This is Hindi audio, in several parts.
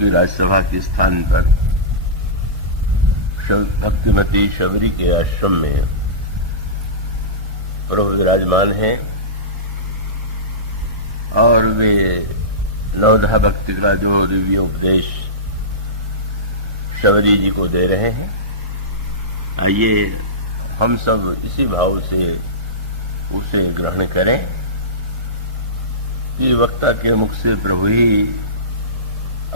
की राजसभा के स्थान पर भक्तिमती शबरी के आश्रम में प्रभु विराजमान हैं और वे नवधा भक्ति का जो दिव्य उपदेश शबरी जी को दे रहे हैं। आइए हम सब इसी भाव से उसे ग्रहण करें कि वक्ता के मुख से प्रभु ही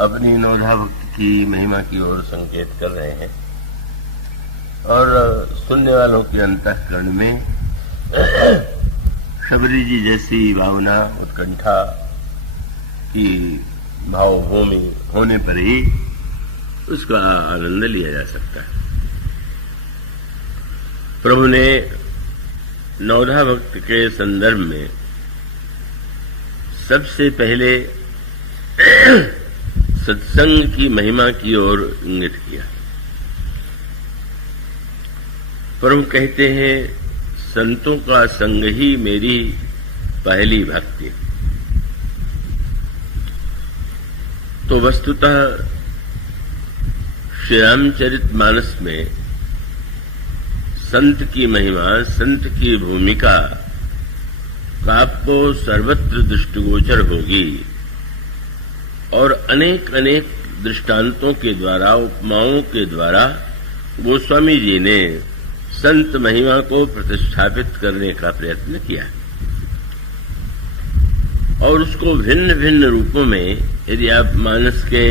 अपनी नवधा भक्ति की महिमा की ओर संकेत कर रहे हैं और सुनने वालों के अंतःकरण में शबरी जी जैसी भावना उत्कंठा की भावभूमि होने पर ही उसका आनंद लिया जा सकता है। प्रभु ने नवधा भक्त के संदर्भ में सबसे पहले सत्संग की महिमा की ओर इंगित किया। प्रभु कहते हैं, संतों का संग ही मेरी पहली भक्ति। तो वस्तुतः श्री रामचरितमानस में संत की महिमा, संत की भूमिका आपको सर्वत्र दृष्टिगोचर होगी और अनेक अनेक दृष्टांतों के द्वारा, उपमाओं के द्वारा गोस्वामी जी ने संत महिमा को प्रतिष्ठापित करने का प्रयत्न किया और उसको भिन्न भिन्न रूपों में यदि आप मानस के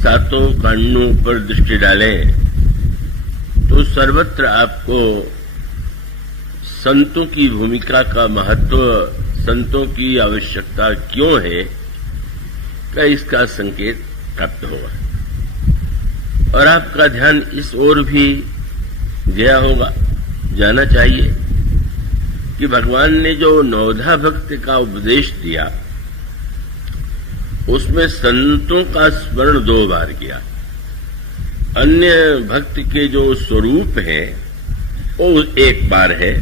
सातों कांडों पर दृष्टि डालें तो सर्वत्र आपको संतों की भूमिका का महत्व, संतों की आवश्यकता क्यों है का इसका संकेत प्राप्त होगा और आपका ध्यान इस ओर भी गया होगा। जाना चाहिए कि भगवान ने जो नवधा भक्ति का उपदेश दिया उसमें संतों का स्मरण 2 बार किया। अन्य भक्त के जो स्वरूप है वो 1 बार है,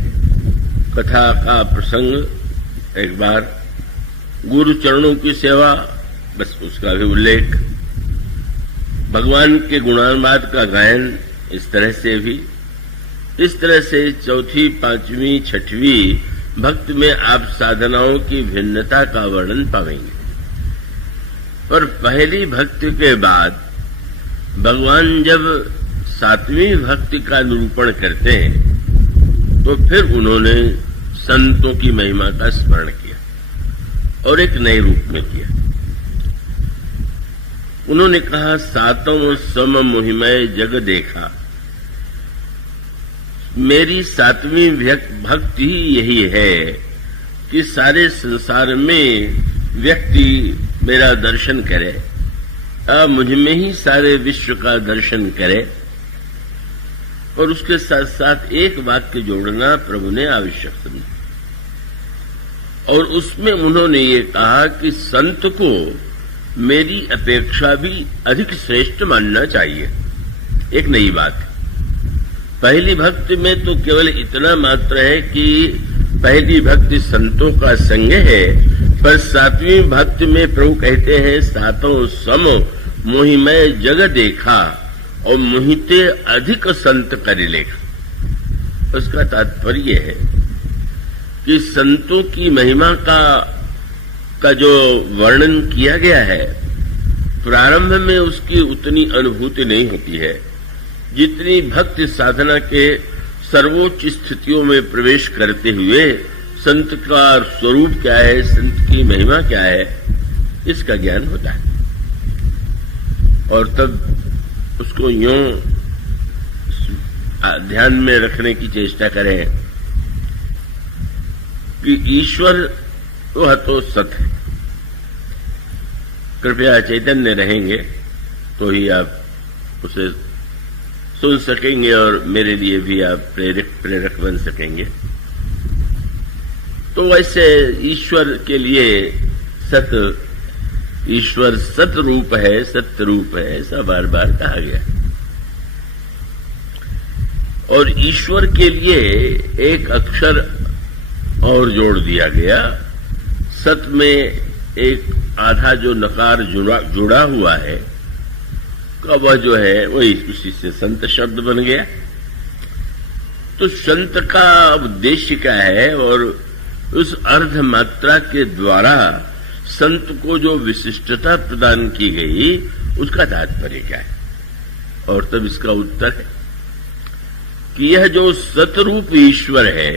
कथा का प्रसंग 1 बार, गुरु चरणों की सेवा बस उसका भी उल्लेख, भगवान के गुणानुवाद का गायन इस तरह से भी, इस तरह से 4वीं, 5वीं, 6वीं भक्त में आप साधनाओं की भिन्नता का वर्णन पाएंगे। पर पहली भक्ति के बाद भगवान जब 7वीं भक्ति का निरूपण करते हैं तो फिर उन्होंने संतों की महिमा का स्मरण किया और एक नए रूप में किया। उन्होंने कहा, सातों सम मोहिमय जग देखा। मेरी 7वीं भक्ति ही यही है कि सारे संसार में व्यक्ति मेरा दर्शन करे, मुझ में ही सारे विश्व का दर्शन करे। और उसके साथ साथ एक वाक्य जोड़ना प्रभु ने आवश्यक समझा और उसमें उन्होंने ये कहा कि संत को मेरी अपेक्षा भी अधिक श्रेष्ठ मानना चाहिए। एक नई बात है। पहली भक्ति में तो केवल इतना मात्र है कि पहली भक्ति संतों का संग है, पर 7वीं भक्ति में प्रभु कहते हैं, सातों सम मोहिमय जग देखा और मोहिते अधिक संत कर लेखा। उसका तात्पर्य है कि संतों की महिमा का जो वर्णन किया गया है, प्रारंभ में उसकी उतनी अनुभूति नहीं होती है जितनी भक्ति साधना के सर्वोच्च स्थितियों में प्रवेश करते हुए संत का स्वरूप क्या है, संत की महिमा क्या है, इसका ज्ञान होता है। और तब उसको यूं ध्यान में रखने की चेष्टा करें कि ईश्वर वह तो सत है। कृपया चैतन्य रहेंगे तो ही आप उसे सुन सकेंगे और मेरे लिए भी आप प्रेरक बन सकेंगे। तो वैसे ईश्वर के लिए ईश्वर सत रूप है, सत्य रूप है, ऐसा बार बार कहा गया। और ईश्वर के लिए एक अक्षर और जोड़ दिया गया, सत में एक आधा जो नकार जुड़ा हुआ है का वह जो है वही उसी से संत शब्द बन गया। तो संत का उद्देश्य क्या है और उस अर्ध मात्रा के द्वारा संत को जो विशिष्टता प्रदान की गई उसका तात्पर्य क्या है? और तब इसका उत्तर है कि यह जो सतरूप ईश्वर है,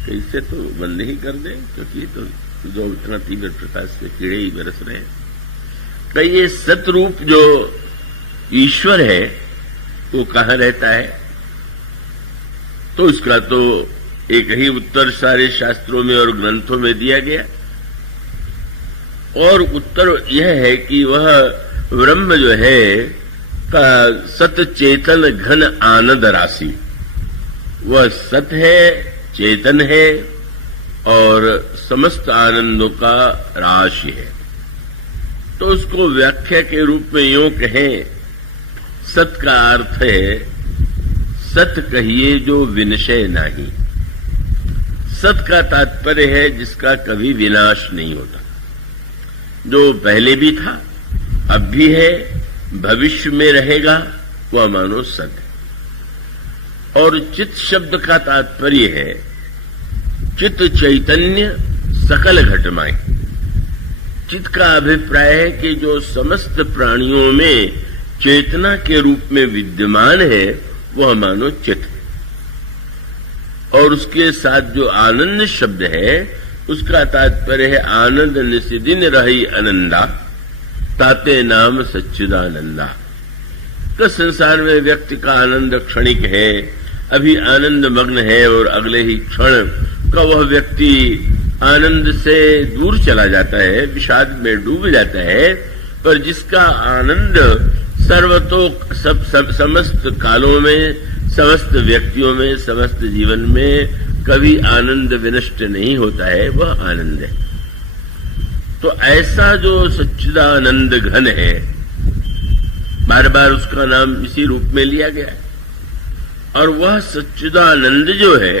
कैसे तो बंद ही कर दे क्योंकि तो जो इतना तीव्र प्रकाश से कीड़े ही बरस रहे हैं। तो ये सतरूप जो ईश्वर है वो कहाँ रहता है? तो इसका तो एक ही उत्तर सारे शास्त्रों में और ग्रंथों में दिया गया, और उत्तर यह है कि वह ब्रह्म जो है का सत चेतन घन आनंद राशि, वह सत है, चेतन है और समस्त आनंदों का राशि है। तो उसको व्याख्या के रूप में यूं कहें, सत का अर्थ है सत कहिए जो विनशय नहीं। सत का तात्पर्य है जिसका कभी विनाश नहीं होता, जो पहले भी था, अब भी है, भविष्य में रहेगा, वह मानो सत है। और चित शब्द का तात्पर्य है चित चैतन्य सकल घटमाएं। चित का अभिप्राय है कि जो समस्त प्राणियों में चेतना के रूप में विद्यमान है वह मानो चित। और उसके साथ जो आनंद शब्द है उसका तात्पर्य है आनंद निशिदिन रही आनंदा, ताते नाम सच्चिदानंदा। तो संसार में व्यक्ति का आनंद क्षणिक है, अभी आनंद मग्न है और अगले ही क्षण का वह व्यक्ति आनंद से दूर चला जाता है, विषाद में डूब जाता है। पर जिसका आनंद सर्वतोक समस्त कालों में, समस्त व्यक्तियों में, समस्त जीवन में कभी आनंद विनष्ट नहीं होता है, वह आनंद है। तो ऐसा जो सच्चिदानंद घन है, बार बार उसका नाम इसी रूप में लिया गया है। और वह सच्चिदानंद जो है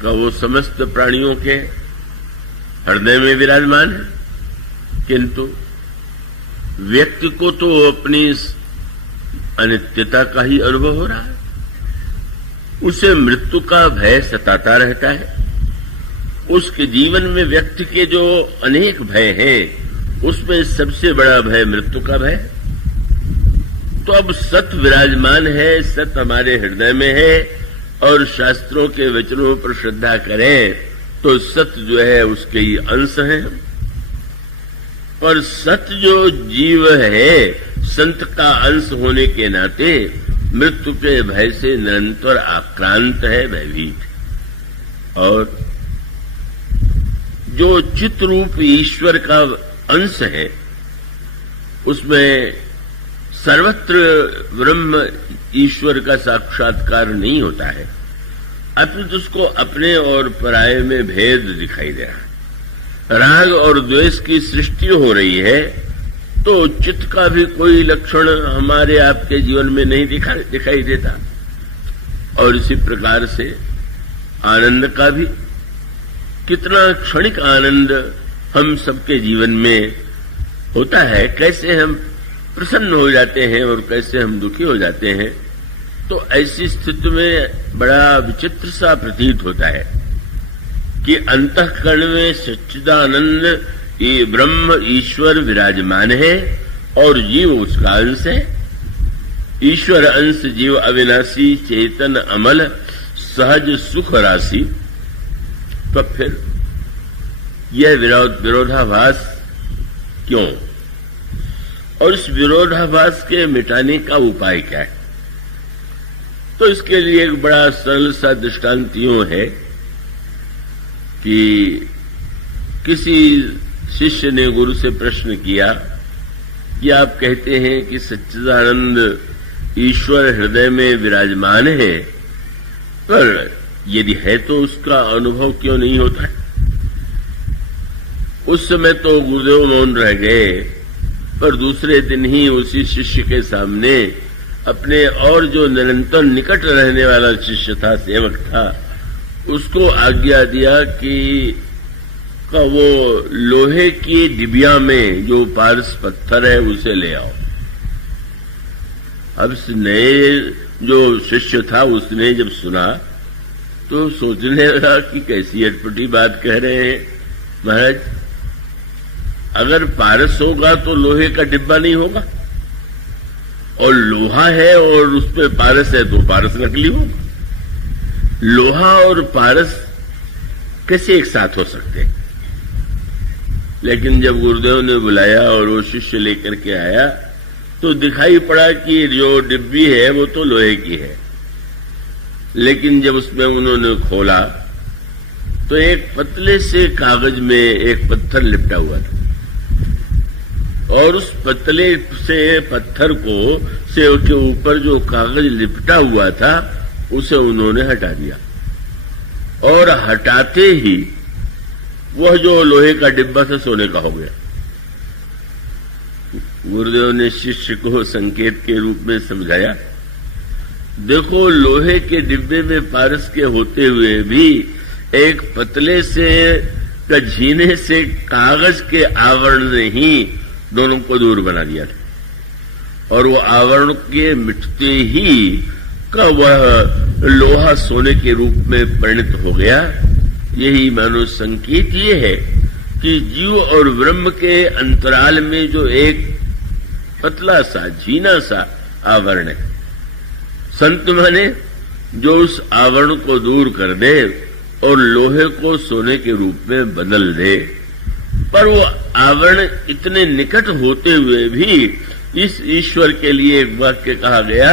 का वो समस्त प्राणियों के हृदय में विराजमान है, किंतु व्यक्ति को तो अपनी अनित्यता का ही अनुभव हो रहा है। उसे मृत्यु का भय सताता रहता है। उसके जीवन में व्यक्ति के जो अनेक भय हैं, उसमें सबसे बड़ा भय मृत्यु का भय। तो अब सत विराजमान है, सत हमारे हृदय में है, और शास्त्रों के वचनों पर श्रद्धा करें तो सत जो है उसके ही अंश हैं। पर सत जो जीव है, संत का अंश होने के नाते मृत्यु के भय से निरंतर आक्रांत है, भयभीत। और जो चित रूप ईश्वर का अंश है, उसमें सर्वत्र ब्रह्म ईश्वर का साक्षात्कार नहीं होता है, अपितु उसको अपने और पराये में भेद दिखाई दे रहा है। राग और द्वेष की सृष्टि हो रही है, तो चित्त का भी कोई लक्षण हमारे आपके जीवन में नहीं दिखाई देता। और इसी प्रकार से आनंद का भी, कितना क्षणिक आनंद हम सबके जीवन में होता है, कैसे हम प्रसन्न हो जाते हैं और कैसे हम दुखी हो जाते हैं। तो ऐसी स्थिति में बड़ा विचित्र सा प्रतीत होता है कि अंतःकरण में सच्चिदानंद ये ब्रह्म ईश्वर विराजमान है और जीव उसका अंश है। ईश्वर अंश जीव अविनाशी, चेतन, अमल, सहज सुख राशि। तो फिर यह विरोधाभास क्यों? और इस विरोधाभास के मिटाने का उपाय क्या है? तो इसके लिए एक बड़ा सरल सा दृष्टांत यूं है कि किसी शिष्य ने गुरु से प्रश्न किया कि आप कहते हैं कि सच्चिदानंद ईश्वर हृदय में विराजमान है, पर यदि है तो उसका अनुभव क्यों नहीं होता है? उस समय तो गुरुदेव मौन रह गए, पर दूसरे दिन ही उसी शिष्य के सामने अपने और जो निरंतर निकट रहने वाला शिष्य था, सेवक था, उसको आज्ञा दिया कि का वो लोहे की डिबिया में जो पारस पत्थर है उसे ले आओ। अब नए जो शिष्य था उसने जब सुना तो सोचने लगा कि कैसी अटपटी बात कह रहे हैं महाराज, अगर पारस होगा तो लोहे का डिब्बा नहीं होगा, और लोहा है और उस पर पारस है तो पारस नकली होगा। लोहा और पारस कैसे एक साथ हो सकते हैं? लेकिन जब गुरुदेव ने बुलाया और वो शिष्य लेकर के आया तो दिखाई पड़ा कि जो डिब्बी है वो तो लोहे की है, लेकिन जब उसमें उन्होंने खोला तो एक पतले से कागज में एक पत्थर लिपटा हुआ था, और उस पतले से पत्थर को से के ऊपर जो कागज लिपटा हुआ था उसे उन्होंने हटा दिया, और हटाते ही वह जो लोहे का डिब्बा था सोने का हो गया। गुरुदेव ने शिष्य को संकेत के रूप में समझाया, देखो लोहे के डिब्बे में पारस के होते हुए भी एक पतले से झीने से कागज के आवरण ने ही दोनों को दूर बना दिया था, और वो आवरण के मिटते ही का वह लोहा सोने के रूप में परिणत हो गया। यही मानो संकेत ये है कि जीव और ब्रह्म के अंतराल में जो एक पतला सा झीना सा आवरण है, संत माने जो उस आवरण को दूर कर दे और लोहे को सोने के रूप में बदल दे। पर वो आवरण इतने निकट होते हुए भी इस ईश्वर के लिए एक वाक्य कहा गया,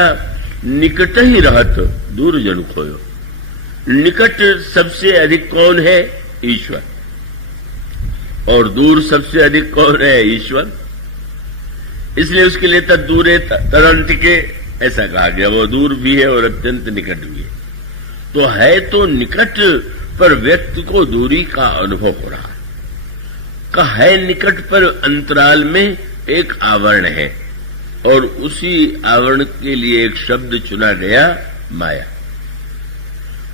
निकट ही रहत दूर जन खोयो। निकट सबसे अधिक कौन है? ईश्वर। और दूर सबसे अधिक कौन है? ईश्वर। इसलिए उसके लिए तदूरे तरंतिके ऐसा कहा गया, वो दूर भी है और अत्यंत निकट भी है। तो है तो निकट, पर व्यक्ति को दूरी का अनुभव हो रहा है। का है निकट पर अंतराल में एक आवरण है, और उसी आवरण के लिए एक शब्द चुना गया, माया।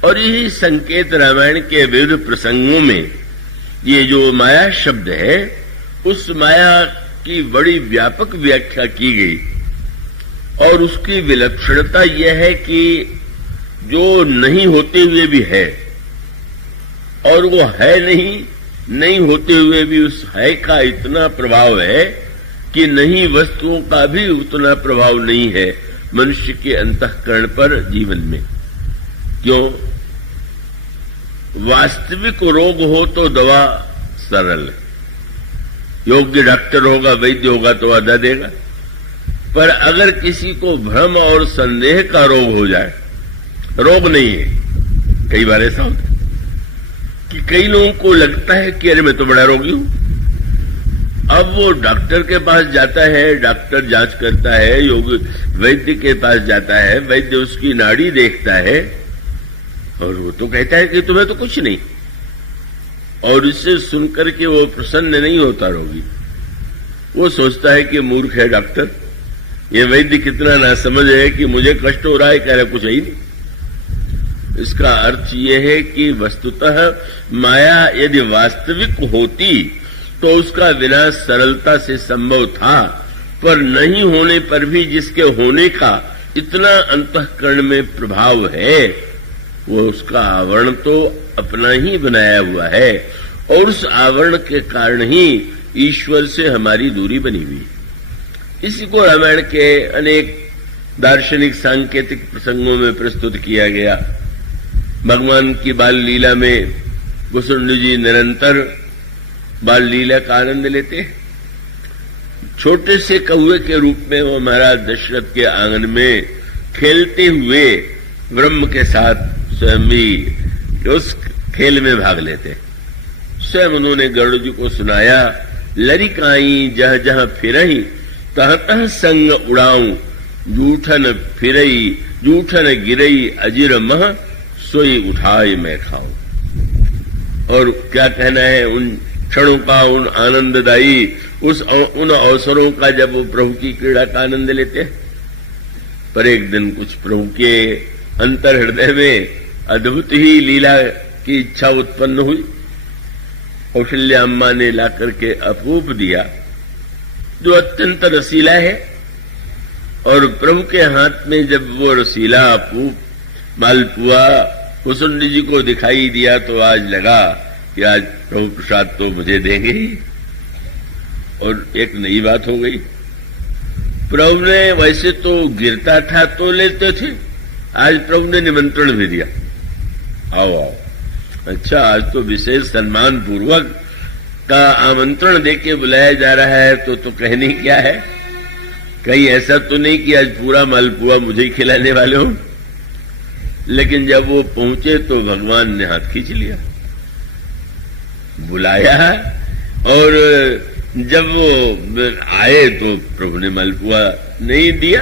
और यही संकेत रामायण के विविध प्रसंगों में ये जो माया शब्द है, उस माया की बड़ी व्यापक व्याख्या की गई, और उसकी विलक्षणता यह है कि जो नहीं होते हुए भी है, और वो है नहीं होते हुए भी उस है का इतना प्रभाव है कि नहीं वस्तुओं का भी उतना प्रभाव नहीं है मनुष्य के अंतःकरण पर, जीवन में। क्यों? वास्तविक रोग हो तो दवा सरल, योग्य डॉक्टर होगा, वैद्य होगा तो आधा देगा। पर अगर किसी को भ्रम और संदेह का रोग हो जाए, रोग नहीं है, कई बार ऐसा होता है कि कई लोगों को लगता है कि अरे मैं तो बड़ा रोगी हूं। अब वो डॉक्टर के पास जाता है, डॉक्टर जांच करता है, योग वैद्य के पास जाता है, वैद्य उसकी नाड़ी देखता है, और वो तो कहता है कि तुम्हें तो कुछ नहीं। और इससे सुनकर के वो प्रसन्न नहीं होता रोगी, वो सोचता है कि मूर्ख है डॉक्टर, ये वैद्य कितना नासमझ है कि मुझे कष्ट हो रहा है, कह रहा कुछ है ही नहीं। इसका अर्थ यह है कि वस्तुतः माया यदि वास्तविक होती तो उसका विनाश सरलता से संभव था, पर नहीं होने पर भी जिसके होने का इतना अंतःकरण में प्रभाव है, वो उसका आवरण तो अपना ही बनाया हुआ है, और उस आवरण के कारण ही ईश्वर से हमारी दूरी बनी हुई। इसी को रामायण के अनेक दार्शनिक सांकेतिक प्रसंगों में प्रस्तुत किया गया। भगवान की बाल लीला में वसुंधरा जी निरंतर बाल लीला का आनंद लेते हैं। छोटे से कौवे के रूप में वो महाराज दशरथ के आंगन में खेलते हुए ब्रह्म के साथ स्वयं भी उस खेल में भाग लेते। स्वयं उन्होंने गरुड़ जी को सुनाया, लरिकाई जह जह फिरही तह तह संग उड़ाऊं, जूठन फिरई जूठन गिरई अजिर मह सोई उठाए मैं खाऊं। और क्या कहना है उन क्षणों का, उन आनंददायी उन अवसरों का जब वो प्रभु की क्रीड़ा का आनंद लेते हैं। पर एक दिन कुछ प्रभु के अंतर हृदय में अद्भुत ही लीला की इच्छा उत्पन्न हुई। कौशल्या अम्मा ने ला करके अपूप दिया, जो अत्यंत रसीला है। और प्रभु के हाथ में जब वो रसीला अपूप मालपुआ कुसुंडी जी को दिखाई दिया तो आज लगा कि आज प्रभु प्रसाद तो मुझे देंगे ही। और एक नई बात हो गई, प्रभु ने वैसे तो गिरता था तो लेते थे, आज प्रभु ने निमंत्रण भी दिया, आओ आओ। अच्छा, आज तो विशेष सम्मान पूर्वक का आमंत्रण देके बुलाया जा रहा है, तो कहने क्या है? कहीं ऐसा तो नहीं कि आज पूरा मालपुआ मुझे ही खिलाने वाले हो। लेकिन जब वो पहुंचे तो भगवान ने हाथ खींच लिया, बुलाया, और जब वो आए तो प्रभु ने मालपुआ नहीं दिया।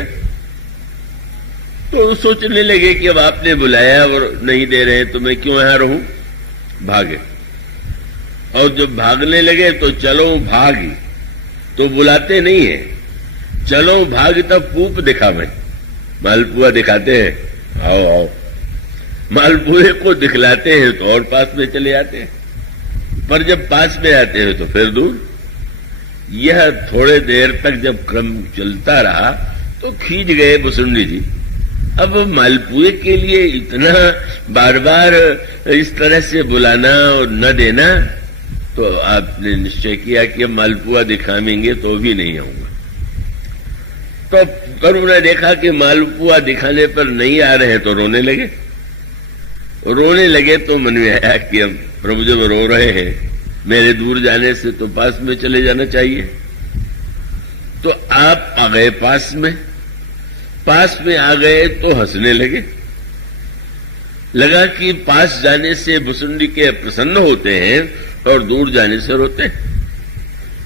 तो सोचने लगे कि अब आपने बुलाया और नहीं दे रहे तो मैं क्यों यहां रहूं, भागे। और जब भागने लगे तो चलो भागी, तो बुलाते नहीं है, चलो भाग तब पूप दिखा, मैं मालपुआ दिखाते हैं, आओ आओ। मालपुए को दिखलाते हैं तो और पास में चले आते हैं, पर जब पास में आते हैं तो फिर दूर। यह थोड़े देर तक जब क्रम चलता रहा तो खींच गए भुसुंडी जी। अब मालपुए के लिए इतना बार बार इस तरह से बुलाना और न देना, तो आपने निश्चय किया कि अब मालपुआ दिखाएंगे तो भी नहीं आऊंगा। तो प्रभु ने देखा कि मालपुआ दिखाने पर नहीं आ रहे तो रोने लगे। रोने लगे तो मन में आया कि अब प्रभु जब रो रहे हैं, मेरे दूर जाने से तो पास में चले जाना चाहिए। तो आप आ गए पास में आ गए तो हंसने लगे। लगा कि पास जाने से भुसुंडी के प्रसन्न होते हैं और दूर जाने से रोते हैं।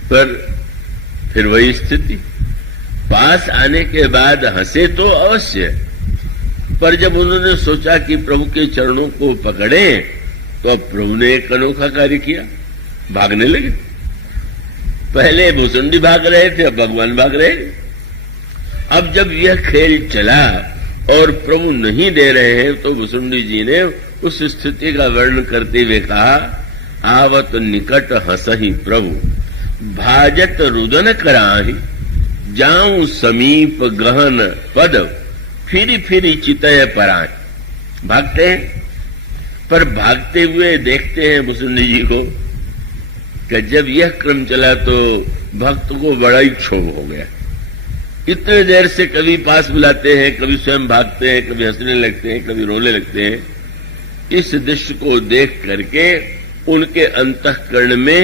पर फिर वही स्थिति, पास आने के बाद हंसे तो अवश्य, पर जब उन्होंने सोचा कि प्रभु के चरणों को पकड़े तो अब प्रभु ने एक अनोखा कार्य किया, भागने लगे। पहले भुसुंडी भाग रहे थे, अब भगवान भाग रहे। अब जब यह खेल चला और प्रभु नहीं दे रहे हैं तो भुसुंडी जी ने उस स्थिति का वर्णन करते हुए कहा, आवत निकट हंसहि प्रभु भाजत रुदन कराहि, जाऊं समीप गहन पद फिरी फिरी चितय पराय। भागते हैं, पर भागते हुए देखते हैं भुसुंडी जी को कि जब यह क्रम चला तो भक्त को बड़ा ही क्षोभ हो गया। इतने देर से कभी पास बुलाते हैं, कभी स्वयं भागते हैं, कभी हंसने लगते हैं, कभी रोने लगते हैं। इस दृश्य को देख करके उनके अंतःकरण में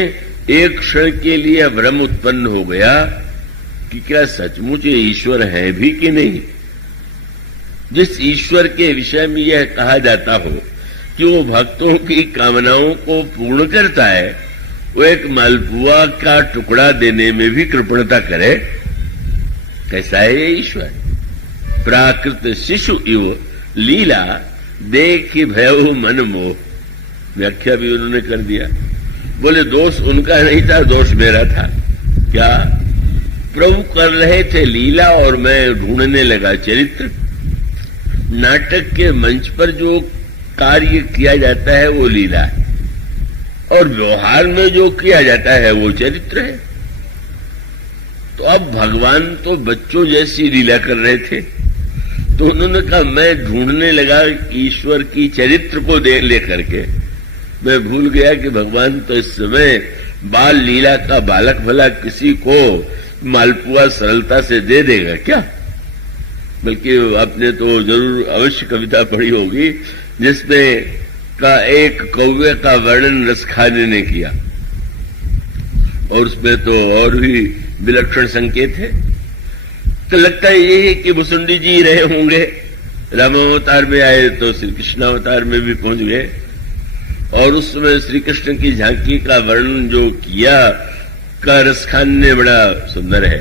एक क्षण के लिए भ्रम उत्पन्न हो गया कि क्या सचमुच ये ईश्वर है भी कि नहीं। जिस ईश्वर के विषय में यह कहा जाता हो कि वो भक्तों की कामनाओं को पूर्ण करता है, वो एक मालपुआ का टुकड़ा देने में भी कृपणता करे, कैसा है ये ईश्वर। प्राकृत शिशु इव लीला देख भय मन मोह, व्याख्या भी उन्होंने कर दिया। बोले दोष उनका नहीं था, दोष मेरा था। क्या? प्रभु कर रहे थे लीला और मैं ढूंढने लगा चरित्र। नाटक के मंच पर जो कार्य किया जाता है वो लीला है, और व्यवहार में जो किया जाता है वो चरित्र है। तो अब भगवान तो बच्चों जैसी लीला कर रहे थे, तो उन्होंने कहा मैं ढूंढने लगा ईश्वर की चरित्र को लेकर के। मैं भूल गया कि भगवान तो इस समय बाल लीला का बालक भला किसी को मालपुआ सरलता से दे देगा क्या? बल्कि आपने तो जरूर अवश्य कविता पढ़ी होगी जिसमें का एक कौवे का वर्णन रसखाने ने किया, और उसमें तो और भी विलक्षण संकेत है। तो लगता है ये कि भुसुंडी जी रहे होंगे, रामावतार में आए तो श्री कृष्णावतार में भी पहुंच गए, और उस समय श्री कृष्ण की झांकी का वर्णन जो किया का रसखान ने बड़ा सुंदर है।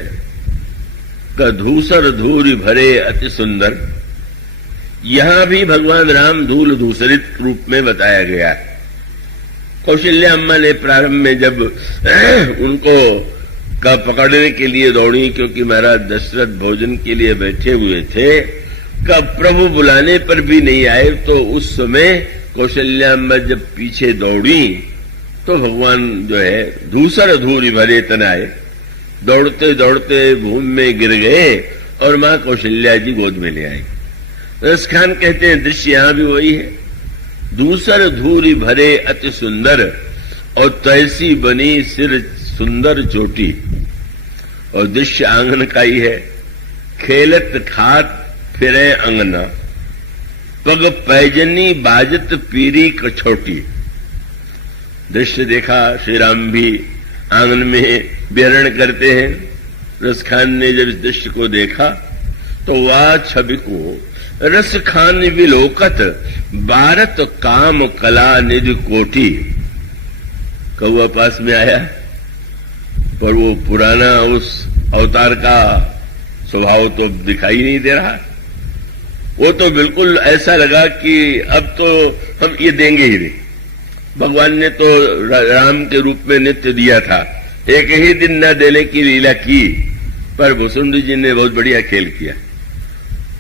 का धूसर धूरी भरे अति सुंदर, यहां भी भगवान राम धूल धूसरित रूप में बताया गया है। कौशल्या अम्मा ने प्रारंभ में जब उनको का पकड़ने के लिए दौड़ी, क्योंकि महाराज दशरथ भोजन के लिए बैठे हुए थे, का प्रभु बुलाने पर भी नहीं आए, तो उस समय कौशल्या अम्मा जब पीछे दौड़ी तो भगवान जो है धूसर धूरी भरे तनाए, दौड़ते दौड़ते भूमि में गिर गए और मां कौशल्या जी गोद में ले आई। रसखान कहते हैं दृश्य यहां भी वही है। धूसर धूरी भरे अति सुंदर और तैसी बनी सिर सुंदर चोटी, और दृश्य आंगन का ही है। खेलत खात फिरे अंगना, पग पैजनी बाजत पीरी कछोटी। दृश्य देखा, श्री राम भी आंगन में विहरण करते हैं। रसखान ने जब इस दृश्य को देखा तो वह छवि को रसखान विलोकत भारत काम कला निज कोटि। कौआ पास में आया, पर वो पुराना उस अवतार का स्वभाव तो दिखाई नहीं दे रहा। वो तो बिल्कुल ऐसा लगा कि अब तो हम ये देंगे ही नहीं। भगवान ने तो राम के रूप में नित्य दिया था, एक ही दिन न देने की लीला की, पर भुसुंडी जी ने बहुत बढ़िया खेल किया।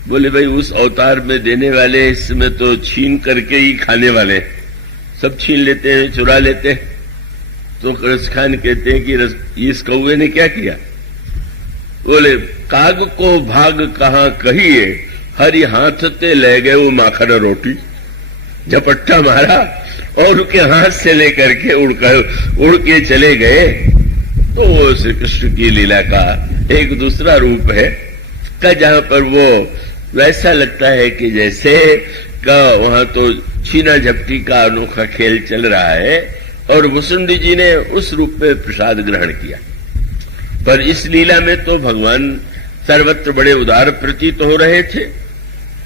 बोले भाई उस अवतार में देने वाले इसमें तो छीन करके ही खाने वाले, सब छीन लेते हैं, चुरा लेते हैं। तो रसखान कहते हैं कि इस कौवे ने क्या किया? बोले काग को भाग कहां कहिए, हरि हाथ ते ले गए वो माखन रोटी। झपट्टा मारा और उनके हाथ से लेकर के उड़ के चले गए। तो वो श्री कृष्ण की लीला का एक दूसरा रूप है का, जहां पर वो वैसा लगता है कि जैसे का वहां तो छीना झपटी का अनोखा खेल चल रहा है, और भुसुंडी जी ने उस रूप में प्रसाद ग्रहण किया। पर इस लीला में तो भगवान सर्वत्र बड़े उदार प्रतीत हो रहे थे।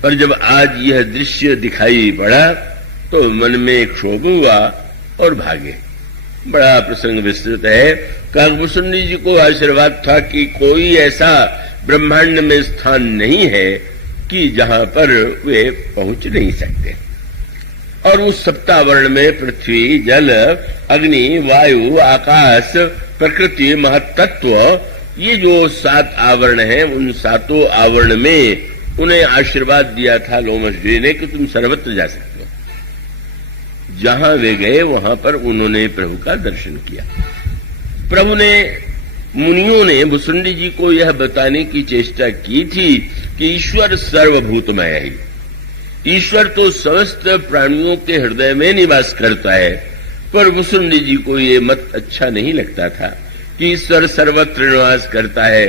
पर जब आज यह दृश्य दिखाई पड़ा तो मन में क्षोभ हुआ और भागे। बड़ा प्रसंग विस्तृत है। काकभूषुंडी जी को आशीर्वाद था कि कोई ऐसा ब्रह्मांड में स्थान नहीं है कि जहां पर वे पहुंच नहीं सकते। और उस सप्तावरण में पृथ्वी, जल, अग्नि, वायु, आकाश, प्रकृति, महत्त्व, ये जो 7 आवरण हैं, उन 7 आवरण में उन्हें आशीर्वाद दिया था लोमश जी ने कि तुम सर्वत्र जा सकते हो। जहां वे गए वहां पर उन्होंने प्रभु का दर्शन किया। प्रभु ने, मुनियों ने भुसुंडी जी को यह बताने की चेष्टा की थी कि ईश्वर सर्वभूतमय है। ईश्वर तो समस्त प्राणियों के हृदय में निवास करता है, पर भुसुंडी जी को ये मत अच्छा नहीं लगता था कि ईश्वर सर्वत्र निवास करता है,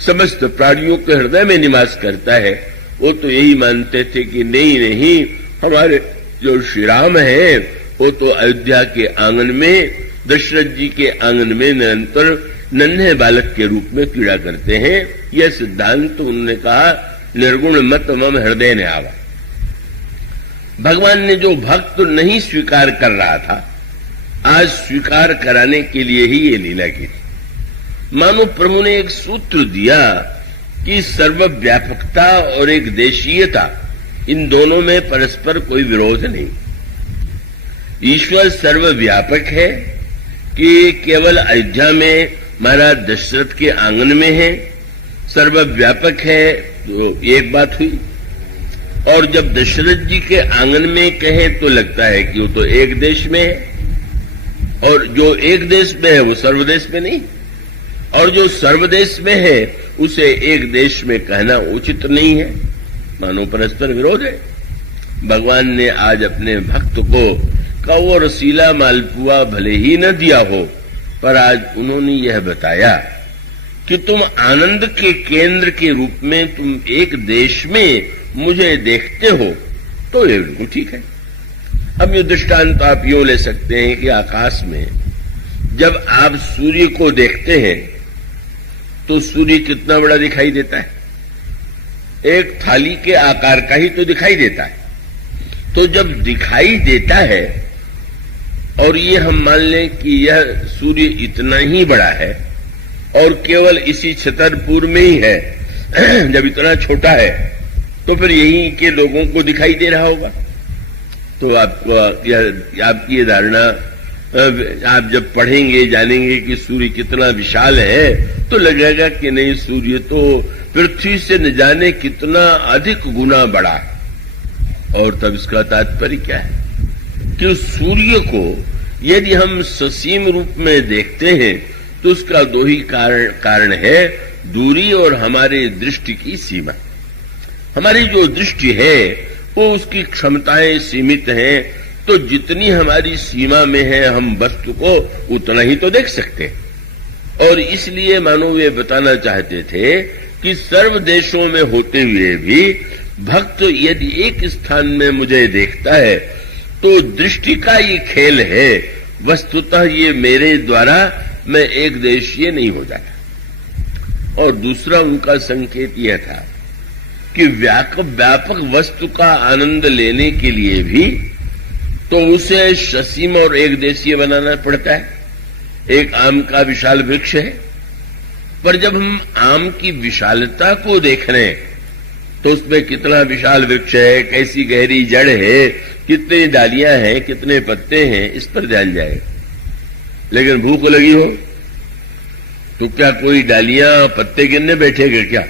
समस्त प्राणियों के हृदय में निवास करता है। वो तो यही मानते थे कि नहीं, हमारे जो श्री राम है वो तो अयोध्या के आंगन में, दशरथ जी के आंगन में निरंतर नन्हे बालक के रूप में क्रीड़ा करते हैं। यह सिद्धांत तो उन्होंने कहा निर्गुण मत मम हृदय ने आवा। भगवान ने जो भक्त नहीं स्वीकार कर रहा था, आज स्वीकार कराने के लिए ही ये लीला की थी। मानो प्रभु ने एक सूत्र दिया कि सर्वव्यापकता और एक देशीयता, इन दोनों में परस्पर कोई विरोध नहीं। ईश्वर सर्वव्यापक है कि केवल अयोध्या में महाराज दशरथ के आंगन में है, सर्वव्यापक है, तो एक बात हुई। और जब दशरथ जी के आंगन में कहे तो लगता है कि वो तो एक देश में है, और जो एक देश में है वो सर्वदेश में नहीं, और जो सर्वदेश में है उसे एक देश में कहना उचित नहीं है। मानो परस्पर विरोध है। भगवान ने आज अपने भक्त को कौ रसीला मालपुआ भले ही न दिया हो, पर आज उन्होंने यह बताया कि तुम आनंद के केंद्र के रूप में तुम एक देश में मुझे देखते हो, तो ये बिल्कुल ठीक है। अब ये दृष्टांत आप यूं ले सकते हैं कि आकाश में जब आप सूर्य को देखते हैं तो सूर्य कितना बड़ा दिखाई देता है? एक थाली के आकार का ही तो दिखाई देता है। तो जब दिखाई देता है और ये हम मान लें कि यह सूर्य इतना ही बड़ा है और केवल इसी छतरपुर में ही है, जब इतना छोटा है तो फिर यहीं के लोगों को दिखाई दे रहा होगा। तो आपकी ये धारणा आप जब पढ़ेंगे, जानेंगे कि सूर्य कितना विशाल है, तो लगेगा कि नहीं, सूर्य तो पृथ्वी से न जाने कितना अधिक गुना बड़ा है। और तब इसका तात्पर्य क्या है कि उस सूर्य को यदि हम ससीम रूप में देखते हैं तो उसका दो ही कारण है, दूरी और हमारे दृष्टि की सीमा। हमारी जो दृष्टि है वो उसकी क्षमताएं सीमित हैं, तो जितनी हमारी सीमा में है हम वस्तु को उतना ही तो देख सकते हैं। और इसलिए मानो वे बताना चाहते थे कि सर्व देशों में होते हुए भी भक्त यदि एक स्थान में मुझे देखता है तो दृष्टि का ये खेल है, वस्तुतः ये मेरे द्वारा मैं एक देशीय नहीं हो जाता। और दूसरा उनका संकेत यह था कि व्यापक वस्तु का आनंद लेने के लिए भी तो उसे ससीम और एक देशीय बनाना पड़ता है। एक आम का विशाल वृक्ष है, पर जब हम आम की विशालता को देख रहे हैं तो उसमें कितना विशाल वृक्ष है, कैसी गहरी जड़ है, कितनी डालियां हैं, कितने पत्ते हैं, इस पर ध्यान जाए। लेकिन भूख लगी हो तो क्या कोई डालियां पत्ते गिनने बैठेगा क्या?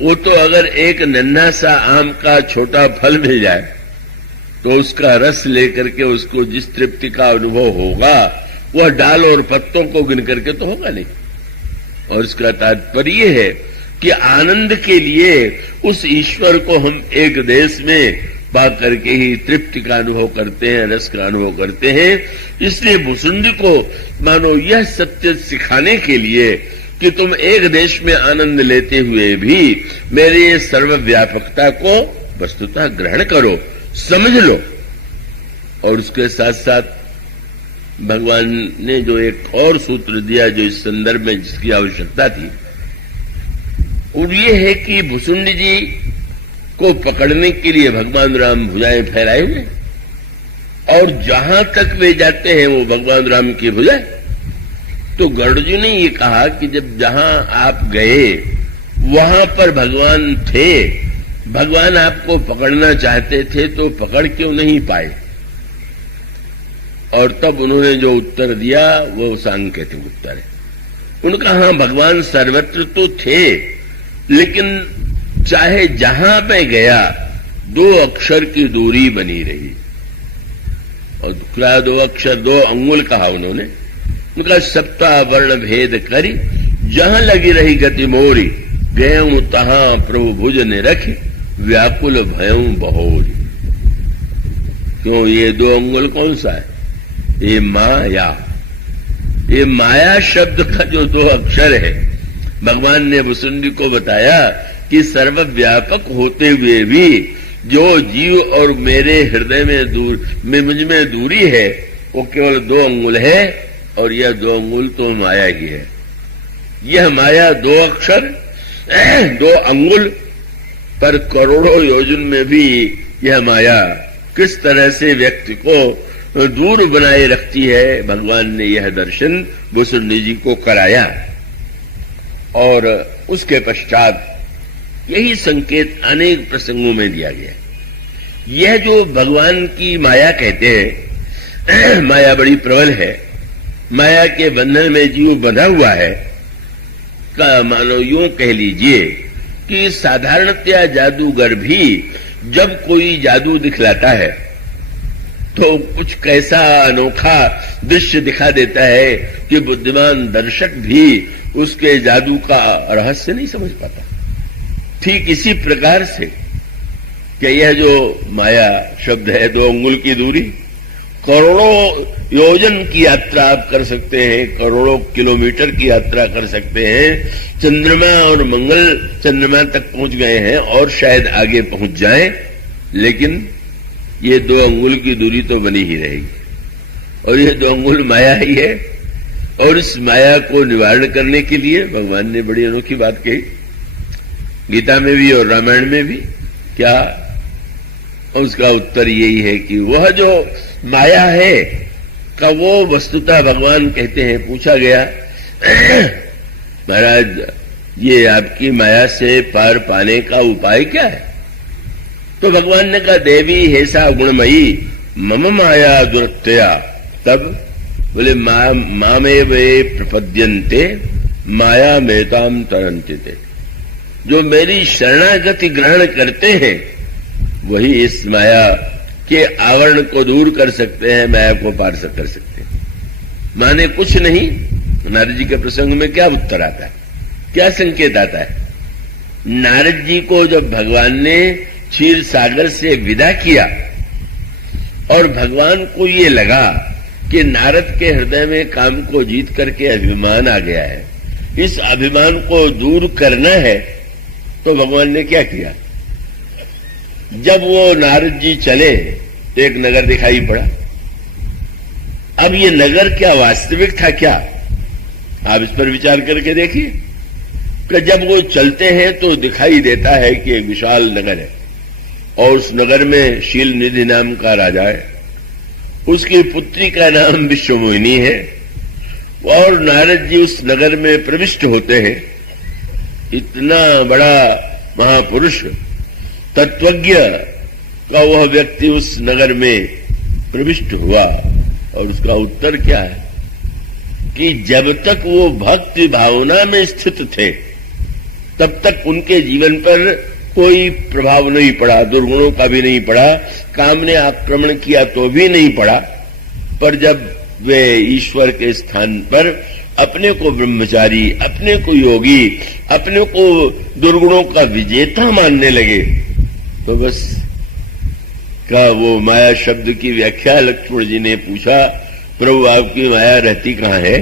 वो तो अगर एक नन्हा सा आम का छोटा फल मिल जाए तो उसका रस लेकर के उसको जिस तृप्ति का अनुभव होगा वह डाल और पत्तों को गिन करके तो होगा नहीं। और इसका तात्पर्य है कि आनंद के लिए उस ईश्वर को हम एक देश में पा करके ही तृप्ति का अनुभव करते हैं, रस का अनुभव करते हैं। इसलिए भुसुंडी को मानो यह सत्य सिखाने के लिए कि तुम एक देश में आनंद लेते हुए भी मेरे सर्वव्यापकता को वस्तुतः ग्रहण करो, समझ लो। और उसके साथ साथ भगवान ने जो एक और सूत्र दिया जो इस संदर्भ में जिसकी आवश्यकता थी, वो ये है कि भुसुंडी जी को पकड़ने के लिए भगवान राम भुजाएं फैलाए हुए और जहां तक वे जाते हैं वो भगवान राम की भुजाएं। तो गरुड़ जी ने ये कहा कि जब जहां आप गए वहां पर भगवान थे, भगवान आपको पकड़ना चाहते थे तो पकड़ क्यों नहीं पाए? और तब उन्होंने जो उत्तर दिया वो सांकेतिक उत्तर है। उनका हाँ, भगवान सर्वत्र तो थे, लेकिन चाहे जहां पे गया 2 अक्षर की दूरी बनी रही। और क्या 2 अक्षर, 2 अंगुल कहा उन्होंने। उनका सप्ताह वर्ण भेद करी, जहां लगी रही गति मोरी, गयऊं तहां प्रभु भुज ने रखी, व्याकुल भयऊं बहोरी। क्यों ये 2 अंगुल कौन सा है? ये माया। ये माया शब्द का जो 2 अक्षर है, भगवान ने भुसुंडी को बताया कि सर्वव्यापक होते हुए भी जो जीव और मेरे हृदय में मुझ में दूरी है वो केवल 2 अंगुल है, और यह 2 अंगुल तो माया ही है। यह माया 2 अक्षर 2 अंगुल पर करोड़ों योजन में भी यह माया किस तरह से व्यक्ति को दूर बनाए रखती है, भगवान ने यह दर्शन भुसुंडी जी को कराया। और उसके पश्चात यही संकेत अनेक प्रसंगों में दिया गया। यह जो भगवान की माया कहते हैं, माया बड़ी प्रबल है। माया के बंधन में जीव बंधा हुआ है का मानो यूं कह लीजिए कि साधारणतया जादूगर भी जब कोई जादू दिखलाता है तो कुछ कैसा अनोखा दृश्य दिखा देता है कि बुद्धिमान दर्शक भी उसके जादू का रहस्य नहीं समझ पाता। ठीक इसी प्रकार से कि यह जो माया शब्द है, 2 अंगुल की दूरी, करोड़ों योजन की यात्रा आप कर सकते हैं, करोड़ों किलोमीटर की यात्रा कर सकते हैं। चंद्रमा और मंगल चंद्रमा तक पहुंच गए हैं और शायद आगे पहुंच जाएं, लेकिन ये 2 अंगुल की दूरी तो बनी ही रहेगी। और ये 2 अंगुल माया ही है। और इस माया को निवारण करने के लिए भगवान ने बड़ी अनोखी बात कही, गीता में भी और रामायण में भी। क्या? उसका उत्तर यही है कि वह जो माया है का वो वस्तुतः भगवान कहते हैं। पूछा गया, महाराज ये आपकी माया से पार पाने का उपाय क्या है? तो भगवान ने कहा, देवी हेसा गुणमयी मम माया दुरत्यया। तब बोले, मामे वे प्रपद्यन्ते माया मेताम तरन्ते। जो मेरी शरणागति ग्रहण करते हैं वही इस माया के आवरण को दूर कर सकते हैं, माया को पार कर सकते हैं। माने कुछ नहीं। नारद जी के प्रसंग में क्या उत्तर आता है, क्या संकेत आता है? नारद जी को जब भगवान ने क्षीर सागर से विदा किया और भगवान को ये लगा कि नारद के हृदय में काम को जीत करके अभिमान आ गया है, इस अभिमान को दूर करना है, तो भगवान ने क्या किया? जब वो नारद जी चले तो एक नगर दिखाई पड़ा। अब ये नगर क्या वास्तविक था क्या? आप इस पर विचार करके देखिए कि जब वो चलते हैं तो दिखाई देता है कि एक विशाल नगर है और उस नगर में शील निधि नाम का राजा है, उसकी पुत्री का नाम विश्वमोहिनी है और नारद जी उस नगर में प्रविष्ट होते हैं। इतना बड़ा महापुरुष तत्वज्ञ का वह व्यक्ति उस नगर में प्रविष्ट हुआ और उसका उत्तर क्या है कि जब तक वो भक्ति भावना में स्थित थे तब तक उनके जीवन पर कोई प्रभाव नहीं पड़ा, दुर्गुणों का भी नहीं पड़ा, काम ने आक्रमण किया तो भी नहीं पड़ा। पर जब वे ईश्वर के स्थान पर अपने को ब्रह्मचारी, अपने को योगी, अपने को दुर्गुणों का विजेता मानने लगे तो बस का वो माया शब्द की व्याख्या लक्ष्मण जी ने पूछा, प्रभु आपकी माया रहती कहाँ है?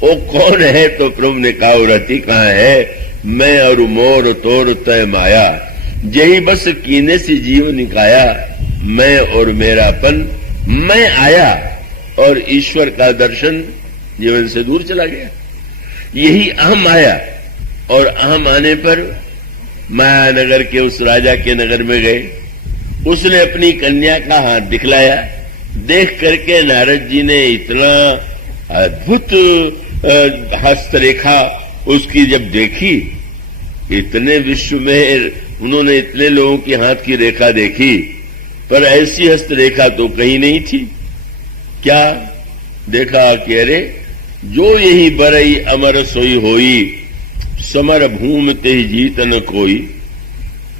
वो कौन है? तो प्रभु ने कहा वो रहती कहाँ है? मैं और मोर तोर तय माया, यही बस कीने से जीव निकाया, मैं और मेरापन मैं आया और ईश्वर का दर्शन जीवन से दूर चला गया। यही अहम आया और अहम आने पर माया नगर के उस राजा के नगर में गए। उसने अपनी कन्या का हाथ दिखलाया। देख करके नारद जी ने इतना अद्भुत हस्तरेखा उसकी जब देखी, इतने विश्व में उन्होंने इतने लोगों की हाथ की रेखा देखी पर ऐसी हस्तरेखा तो कहीं नहीं थी। क्या देखा कि अरे जो यही बरई अमर सोई होई, समर भूमि ते जीत न कोई।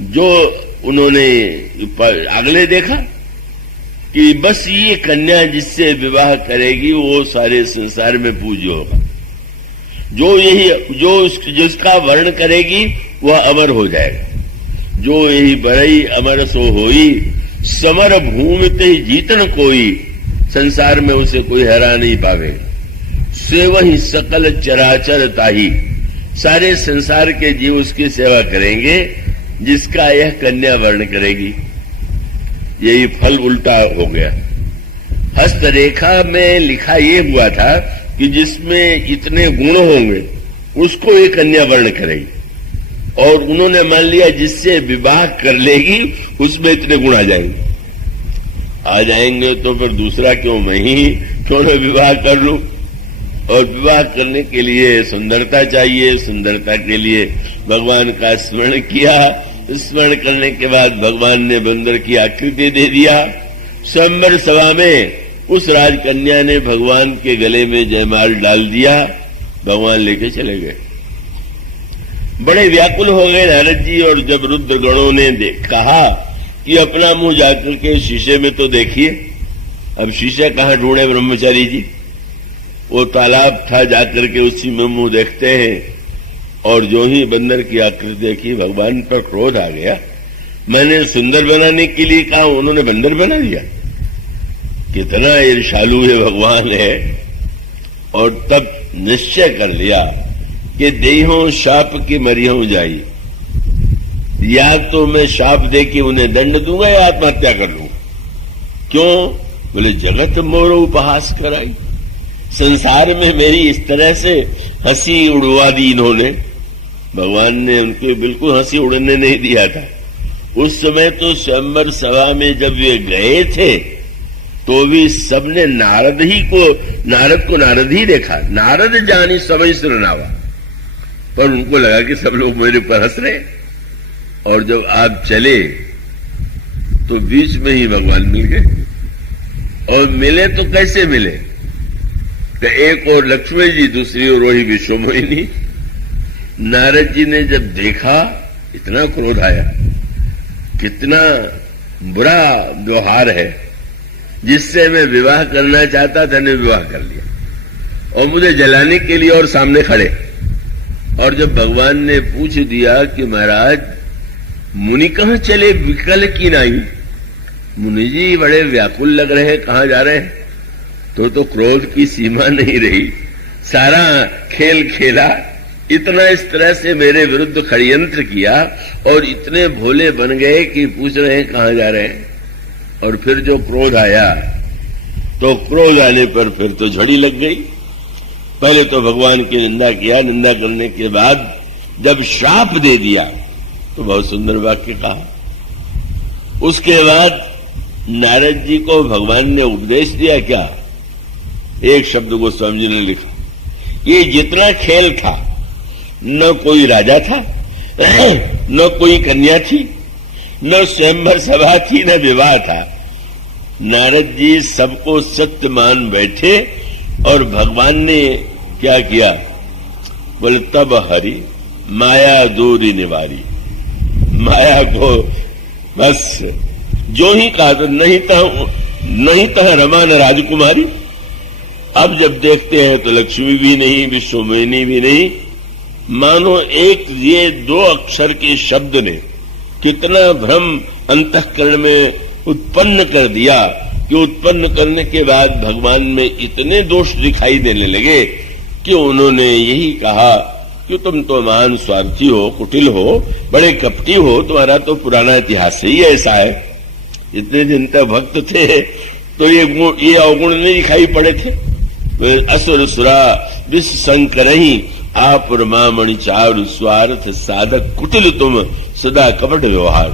जो उन्होंने अगले देखा कि बस ये कन्या जिससे विवाह करेगी वो सारे संसार में पूज्य होगा, जिसका वर्ण करेगी वह अमर हो जाएगा। जो यही बरई अमर सो होई, समर भूमि ते जीतन कोई। संसार में उसे कोई हरा नहीं पावे। से वही सकल चराचर ताही, सारे संसार के जीव उसकी सेवा करेंगे जिसका यह कन्या वर्ण करेगी। यही फल उल्टा हो गया। हस्तरेखा में लिखा ये हुआ था कि जिसमें इतने गुण होंगे उसको ये कन्या वर्ण करेगी, और उन्होंने मान लिया जिससे विवाह कर लेगी उसमें इतने गुण आ जाएंगे तो फिर दूसरा क्यों, मैं ही क्यों न विवाह कर लूं। और विवाह करने के लिए सुंदरता चाहिए, सुंदरता के लिए भगवान का स्मरण किया। स्मरण करने के बाद भगवान ने बंदर की आकृति दे दिया। स्वयंवर सभा में उस राजकन्या ने भगवान के गले में जयमाल डाल दिया। भगवान लेके चले गए। बड़े व्याकुल हो गए नारद जी, और जब रुद्र गणों ने कहा कि अपना मुंह जाकर के शीशे में तो देखिए। अब शीशे कहाँ ढूंढे ब्रह्मचारी जी? वो तालाब था, जाकर के उसी में मुंह देखते हैं, और जो ही बंदर की आकृति देखी भगवान पर क्रोध आ गया। मैंने सुंदर बनाने के लिए कहा, उन्होंने बंदर बना दिया। कितना ईर्ष्यालु है भगवान है। और तब निश्चय कर लिया कि देहों शाप की मरियों जाई, या तो मैं शाप दे के उन्हें दंड दूंगा या आत्महत्या कर लूंगा। क्यों? बोले जगत मोर उपहास कराई, संसार में मेरी इस तरह से हंसी उड़वा दी इन्होंने। भगवान ने उनके बिल्कुल हंसी उड़ने नहीं दिया था। उस समय तो स्वयंवर सभा में जब वे गए थे तो भी सबने नारद को नारद ही देखा। नारद जानी समय सुनावा, पर उनको लगा कि सब लोग मेरे ऊपर हंस रहे। और जब आप चले तो बीच में ही भगवान मिल गए। और मिले तो कैसे मिले? तो एक और लक्ष्मण जी, दूसरी ओर वही विश्वमोहिनी। नारद जी ने जब देखा इतना क्रोध आया, कितना बुरा व्यवहार है, जिससे मैं विवाह करना चाहता था, ने विवाह कर लिया और मुझे जलाने के लिए और सामने खड़े। और जब भगवान ने पूछ दिया कि महाराज मुनि कहां चले, विकल की नहीं, मुनि जी बड़े व्याकुल लग रहे हैं, कहां जा रहे हैं, तो क्रोध की सीमा नहीं रही, सारा खेल खेला, इतना इस तरह से मेरे विरुद्ध षड्यंत्र किया और इतने भोले बन गए कि पूछ रहे हैं कहां जा रहे हैं। और फिर जो क्रोध आया, तो क्रोध आने पर फिर तो झड़ी लग गई। पहले तो भगवान की निंदा किया, निंदा करने के बाद जब श्राप दे दिया तो बहुत सुंदर वाक्य कहा। उसके बाद नारद जी को भगवान ने उपदेश दिया क्या, एक शब्द गोस्वामी जी ने लिखा, ये जितना खेल था, न कोई राजा था, न कोई कन्या थी, न स्वयंवर सभा थी, न विवाह था, नारद जी सबको सत्य मान बैठे और भगवान ने क्या किया, बोले तब हरि माया दूरी निवारी, माया को बस जो ही कहा था, नहीं था रमा न राजकुमारी। अब जब देखते हैं तो लक्ष्मी भी नहीं, विश्वमोहिनी भी नहीं, मानो एक ये दो अक्षर के शब्द ने कितना भ्रम अंतःकरण में उत्पन्न कर दिया कि उत्पन्न करने के बाद भगवान में इतने दोष दिखाई देने लगे कि उन्होंने यही कहा कि तुम तो महान स्वार्थी हो, कुटिल हो, बड़े कपटी हो, तुम्हारा तो पुराना इतिहास ही ऐसा है। इतने दिन तक भक्त थे तो ये अवगुण नहीं दिखाई पड़े थे। असुर सुरा विश्व शंकर ही आप मामणि चारु स्वार्थ साधक कुटिल तुम सदा कपट व्यवहार।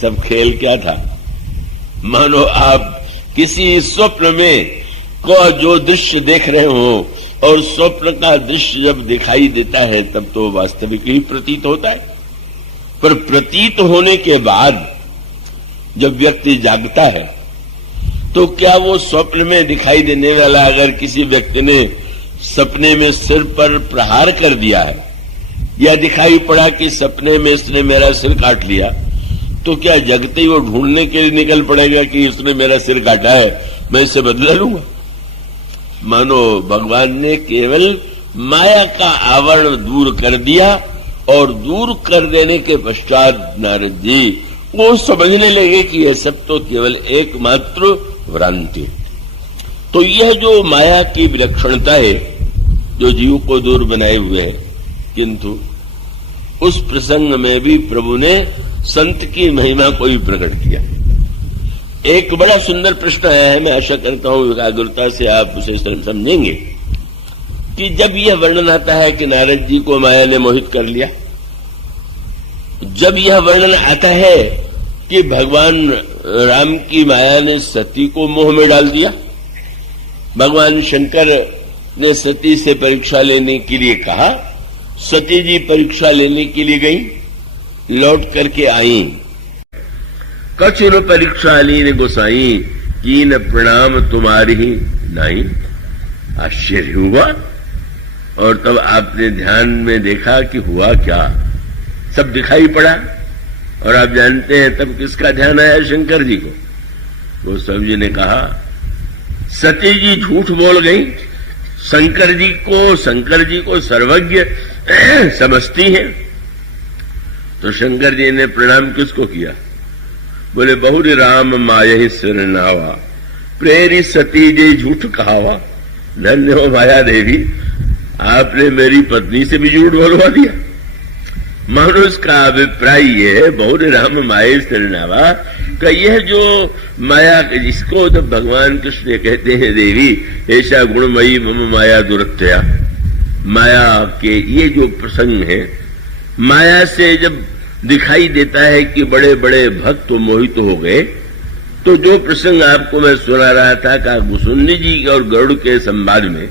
सब खेल क्या था, मानो आप किसी स्वप्न में को जो दृश्य देख रहे हो और स्वप्न का दृश्य जब दिखाई देता है तब तो वास्तविक ही प्रतीत होता है, पर प्रतीत होने के बाद जब व्यक्ति जागता है तो क्या वो स्वप्न में दिखाई देने वाला अगर किसी व्यक्ति ने सपने में सिर पर प्रहार कर दिया है या दिखाई पड़ा कि सपने में इसने मेरा सिर काट लिया, तो क्या जगते ही वो ढूंढने के लिए निकल पड़ेगा कि इसने मेरा सिर काटा है, मैं इसे बदला लूंगा। मानो भगवान ने केवल माया का आवरण दूर कर दिया और दूर कर देने के पश्चात नारद जी वो समझने लगे कि यह सब तो केवल एकमात्र भ्रांति। तो यह जो माया की विलक्षणता है जो जीव को दूर बनाए हुए है, किंतु उस प्रसंग में भी प्रभु ने संत की महिमा को ही प्रकट किया। एक बड़ा सुंदर प्रश्न आया है, मैं आशा करता हूं एकाग्रता से आप उसे समझेंगे कि जब यह वर्णन आता है कि नारद जी को माया ने मोहित कर लिया, जब यह वर्णन आता है कि भगवान राम की माया ने सती को मोह में डाल दिया, भगवान शंकर ने सती से परीक्षा लेने के लिए कहा, सती जी परीक्षा लेने के लिए गई, लौट करके आई, कछुर परीक्षा लीन गोसाई कीन प्रणाम तुम्हारी ही नहीं। आश्चर्य हुआ और तब आपने ध्यान में देखा कि हुआ क्या, सब दिखाई पड़ा। और आप जानते हैं तब किसका ध्यान आया, शंकर जी को। गोस्वामी जी ने कहा सती जी झूठ बोल गई, शंकर जी को सर्वज्ञ समझती हैं। तो शंकर जी ने प्रणाम किसको किया, बोले बहुरी राम माया सिरनावा प्रेरी सती जी झूठ कहावा। धन्य हो माया देवी, आपने मेरी पत्नी से भी झूठ बोलवा दिया। मनुष्य का अभिप्राय ये है बहुरी राम माया सिरनावा का, यह जो माया जिसको तो भगवान कृष्ण कहते हैं देवी ऐसा गुणमयी मम माया दुरत्या, माया के ये जो प्रसंग है, माया से जब दिखाई देता है कि बड़े बड़े भक्त मोहित हो गए, तो जो प्रसंग आपको मैं सुना रहा था काकुसुंडी जी और गरुड़ के संवाद में,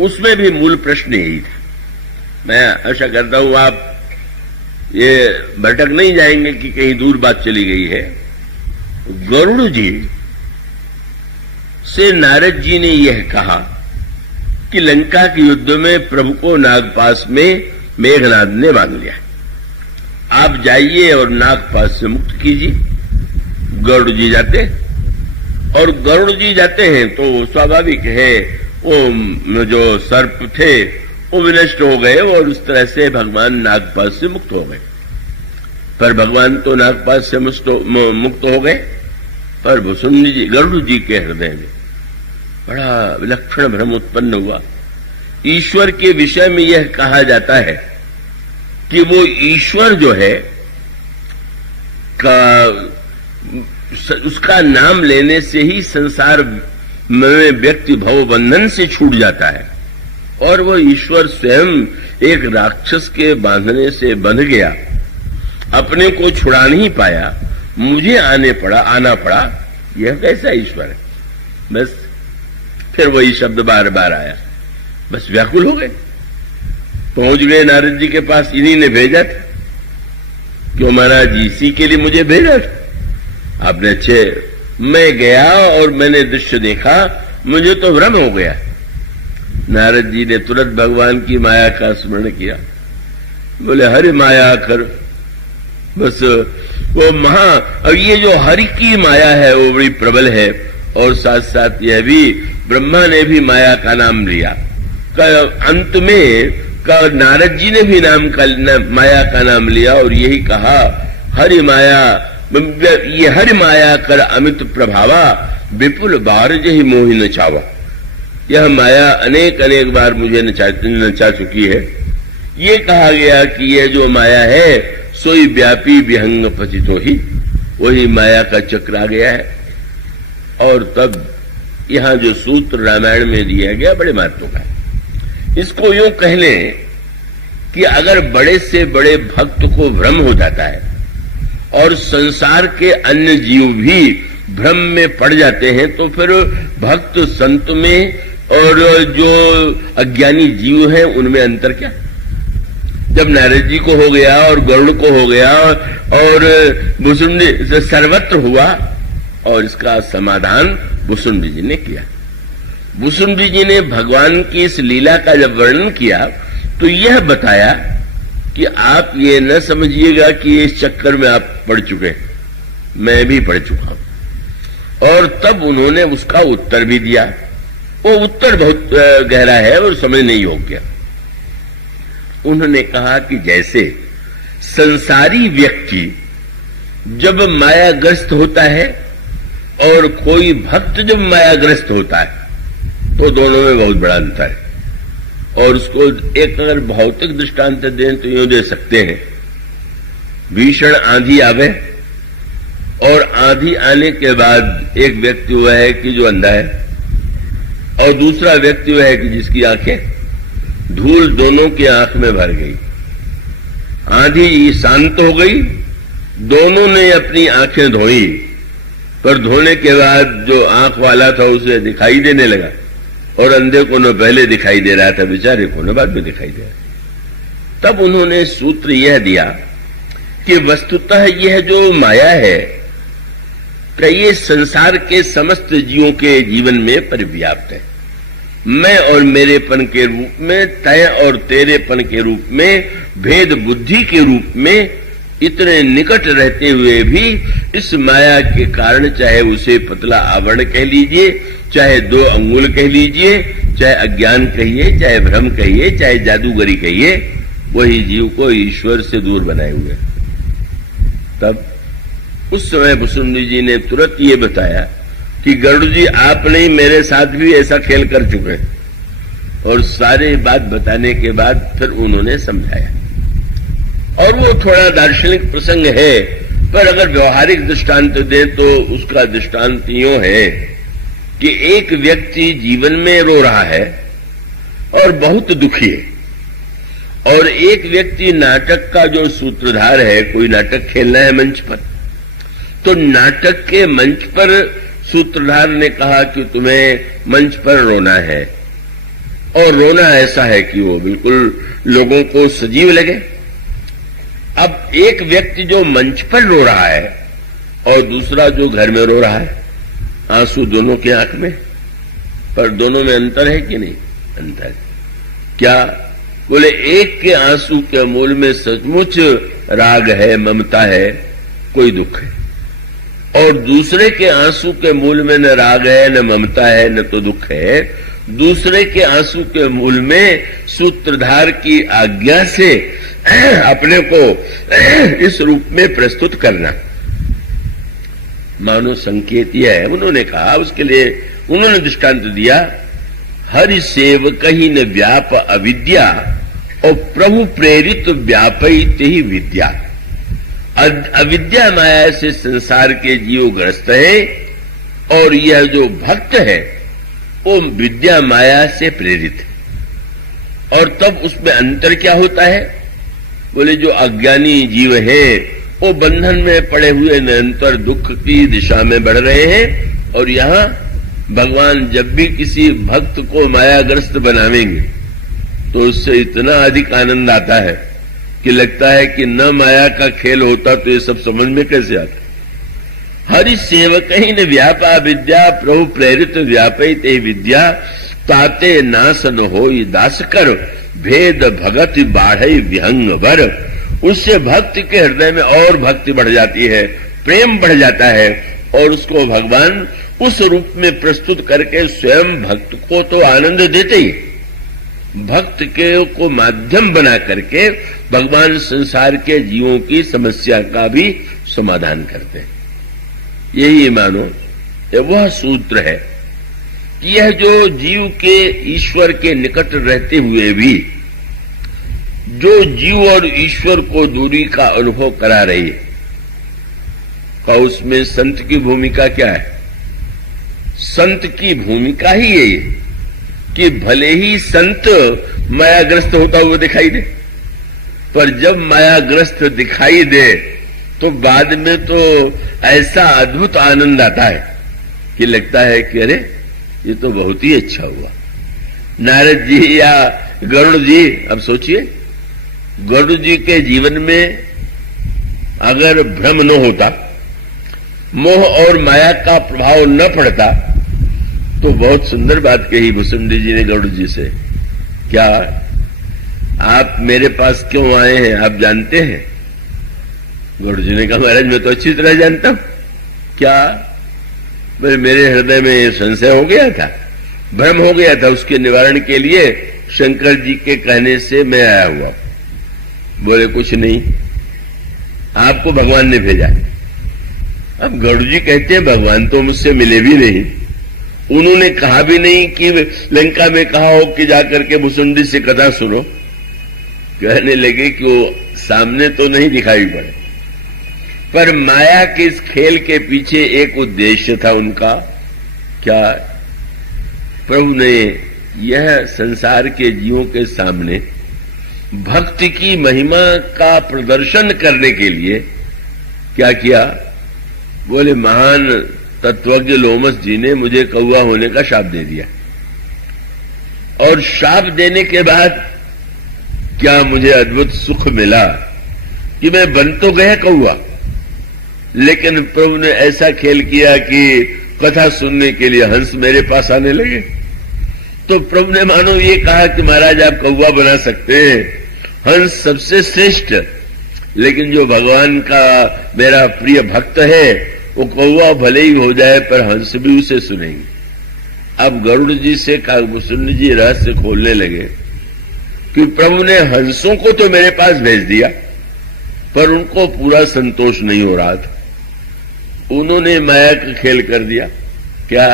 उसमें भी मूल प्रश्न यही था। मैं आशा करता हूं आप ये भटक नहीं जाएंगे कि कहीं दूर बात चली गई है। गरुड़ जी से नारद जी ने यह कहा कि लंका के युद्ध में प्रभु को नागपाश में मेघनाद ने बांध लिया, आप जाइए और नागपाश से मुक्त कीजिए। गरुड़ जी जाते, और गरुड़ जी जाते हैं तो स्वाभाविक है वो जो सर्प थे वो विनष्ट हो गए और उस तरह से भगवान नागपाश से मुक्त हो गए। पर भगवान तो नागपाश से मुक्त हो गए, पर भुसुंडी जी गरुड़ जी के हृदय में बड़ा विलक्षण भ्रम उत्पन्न हुआ। ईश्वर के विषय में यह कहा जाता है कि वो ईश्वर जो है उसका नाम लेने से ही संसार में व्यक्ति भव बंधन से छूट जाता है, और वो ईश्वर स्वयं एक राक्षस के बांधने से बंध गया, अपने को छुड़ा नहीं पाया, मुझे आना पड़ा। यह कैसा ईश्वर है? बस फिर वही शब्द बार बार आया, बस व्याकुल हो गए, पहुंच गए नारद जी के पास। इन्हीं ने भेजा था, क्यों महाराज इसी के लिए मुझे भेजा था आपने? अच्छे, मैं गया और मैंने दृश्य देखा, मुझे तो भ्रम हो गया। नारद जी ने तुरंत भगवान की माया का स्मरण किया, बोले हरि माया कर। बस वो अब ये जो हरि की माया है वो बड़ी प्रबल है, और साथ साथ यह भी ब्रह्मा ने भी माया का नाम लिया। अंत में नारद जी ने भी माया का नाम लिया और यही कहा हरि माया, ये हरि माया कर अमित प्रभावा, विपुल बारज ही मोहि नचावा। यह माया अनेक अनेक बार मुझे नचा चुकी है। ये कहा गया कि यह जो माया है सोई व्यापी विहंग पतितो ही, वही माया का चक्र आ गया है। और तब यहां जो सूत्र रामायण में दिया गया बड़े महत्व का है। इसको यूं कह लें कि अगर बड़े से बड़े भक्त को भ्रम हो जाता है और संसार के अन्य जीव भी भ्रम में पड़ जाते हैं, तो फिर भक्त संत में और जो अज्ञानी जीव हैं उनमें अंतर क्या? जब नारद जी को हो गया और गरुड़ को हो गया और भुसुंडी सर्वत्र हुआ, और इसका समाधान भुसुंडी जी ने किया। भुसुंडी जी ने भगवान की इस लीला का जब वर्णन किया तो यह बताया कि आप ये न समझिएगा कि इस चक्कर में आप पड़ चुके हैं, मैं भी पड़ चुका हूं। और तब उन्होंने उसका उत्तर भी दिया। वो उत्तर बहुत गहरा है और समझने योग्य। उन्होंने कहा कि जैसे संसारी व्यक्ति जब मायाग्रस्त होता है और कोई भक्त जब मायाग्रस्त होता है, तो दोनों में बहुत बड़ा अंतर है। और उसको एक अगर भौतिक दृष्टांत दें तो यूं दे सकते हैं, भीषण आंधी आवे और आंधी आने के बाद एक व्यक्ति हुआ है कि जो अंधा है, और दूसरा व्यक्ति हुआ है कि जिसकी आंखें धूल दोनों की आंख में भर गई। आंधी शांत हो गई, दोनों ने अपनी आंखें धोई, पर धोने के बाद जो आंख वाला था उसे दिखाई देने लगा, और अंधे को न पहले दिखाई दे रहा था, बेचारे को न बाद में दिखाई दे रहा। तब उन्होंने सूत्र यह दिया कि वस्तुतः यह जो माया है कि ये संसार के समस्त जीवों के जीवन में परिव्याप्त है। मैं और मेरेपन के रूप में, तय और तेरेपन के रूप में, भेद बुद्धि के रूप में इतने निकट रहते हुए भी इस माया के कारण, चाहे उसे पतला आवरण कह लीजिए, चाहे 2 अंगुल कह लीजिए, चाहे अज्ञान कहिए, चाहे भ्रम कहिए, चाहे जादूगरी कहिए, वही जीव को ईश्वर से दूर बनाए हुए। तब उस समय भुसुंडी जी ने तुरंत ये बताया कि गरुड़ जी आप नहीं, मेरे साथ भी ऐसा खेल कर चुके हैं। और सारे बात बताने के बाद फिर उन्होंने समझाया। और वो थोड़ा दार्शनिक प्रसंग है, पर अगर व्यवहारिक दृष्टांत दें तो उसका दृष्टांत यूं है कि एक व्यक्ति जीवन में रो रहा है और बहुत दुखी है, और एक व्यक्ति नाटक का जो सूत्रधार है, कोई नाटक खेलना है मंच पर, तो नाटक के मंच पर सूत्रधार ने कहा कि तुम्हें मंच पर रोना है, और रोना ऐसा है कि वो बिल्कुल लोगों को सजीव लगे। अब एक व्यक्ति जो मंच पर रो रहा है और दूसरा जो घर में रो रहा है, आंसू दोनों की आंख में, पर दोनों में अंतर है कि नहीं? अंतर है। क्या? बोले एक के आंसू के मूल में सचमुच राग है, ममता है, कोई दुख है, और दूसरे के आंसू के मूल में न राग है, न ममता है, न तो दुख है। दूसरे के आंसू के मूल में सूत्रधार की आज्ञा से अपने को इस रूप में प्रस्तुत करना। मानो संकेत यह है। उन्होंने कहा, उसके लिए उन्होंने दृष्टांत दिया, हरि सेवक ही न व्याप अविद्या और प्रभु प्रेरित व्यापित ही विद्या। अविद्या माया से संसार के जीव ग्रस्त है और यह जो भक्त है वो विद्या माया से प्रेरित है। और तब उसमें अंतर क्या होता है? बोले जो अज्ञानी जीव है वो बंधन में पड़े हुए निरंतर दुख की दिशा में बढ़ रहे हैं, और यहां भगवान जब भी किसी भक्त को मायाग्रस्त बनावेंगे तो उससे इतना अधिक आनंद आता है कि लगता है कि न माया का खेल होता तो ये सब समझ में कैसे आता। हरि सेवक ही न व्यापा विद्या प्रभु प्रेरित व्यापित विद्या ताते नास न हो दास कर भेद भगत बाढ़ विहंग वर। उससे भक्त के हृदय में और भक्ति बढ़ जाती है, प्रेम बढ़ जाता है, और उसको भगवान उस रूप में प्रस्तुत करके स्वयं भक्त को तो आनंद देते ही, भक्त के को माध्यम बना करके भगवान संसार के जीवों की समस्या का भी समाधान करते हैं। यही मानो वह सूत्र है कि यह जो जीव के ईश्वर के निकट रहते हुए भी जो जीव और ईश्वर को दूरी का अनुभव करा रही है, का उसमें संत की भूमिका क्या है? संत की भूमिका ही यही है कि भले ही संत मायाग्रस्त होता हुआ दिखाई दे, पर जब मायाग्रस्त दिखाई दे तो बाद में तो ऐसा अद्भुत आनंद आता है कि लगता है कि अरे ये तो बहुत ही अच्छा हुआ। नारद जी या गरुड़ जी, अब सोचिए गरुड़ जी के जीवन में अगर भ्रम न होता, मोह और माया का प्रभाव न पड़ता, तो बहुत सुंदर बात कही भुसुंडी जी ने गरुड़ जी से, क्या आप मेरे पास क्यों आए हैं आप जानते हैं? गरुड़ जी ने कहा, महाराज मैं तो अच्छी तरह जानता हूं। क्या? मेरे हृदय में संशय हो गया था, भ्रम हो गया था, उसके निवारण के लिए शंकर जी के कहने से मैं आया हुआ। बोले कुछ नहीं, आपको भगवान ने भेजा। अब गरुड़ जी कहते हैं भगवान तो मुझसे मिले भी नहीं, उन्होंने कहा भी नहीं कि लंका में कहा हो कि जाकर के भुसुंडी से कथा सुनो। कहने लगे कि वो सामने तो नहीं दिखाई पड़े, पर माया के इस खेल के पीछे एक उद्देश्य था उनका। क्या? प्रभु ने यह संसार के जीवों के सामने भक्ति की महिमा का प्रदर्शन करने के लिए क्या किया? बोले महान तत्वज्ञ लोमस जी ने मुझे कौआ होने का शाप दे दिया, और शाप देने के बाद क्या मुझे अद्भुत सुख मिला कि मैं बन तो गया कौआ, लेकिन प्रभु ने ऐसा खेल किया कि कथा सुनने के लिए हंस मेरे पास आने लगे। तो प्रभु ने मानो ये कहा कि महाराज आप कौआ बना सकते हैं, हंस सबसे श्रेष्ठ, लेकिन जो भगवान का मेरा प्रिय भक्त है वो कौआ भले ही हो जाए पर हंस भी उसे सुनेंगे। अब गरुड़ जी से भुसुंडी जी रहस्य खोलने लगे कि प्रभु ने हंसों को तो मेरे पास भेज दिया, पर उनको पूरा संतोष नहीं हो रहा था, उन्होंने माया का खेल कर दिया। क्या?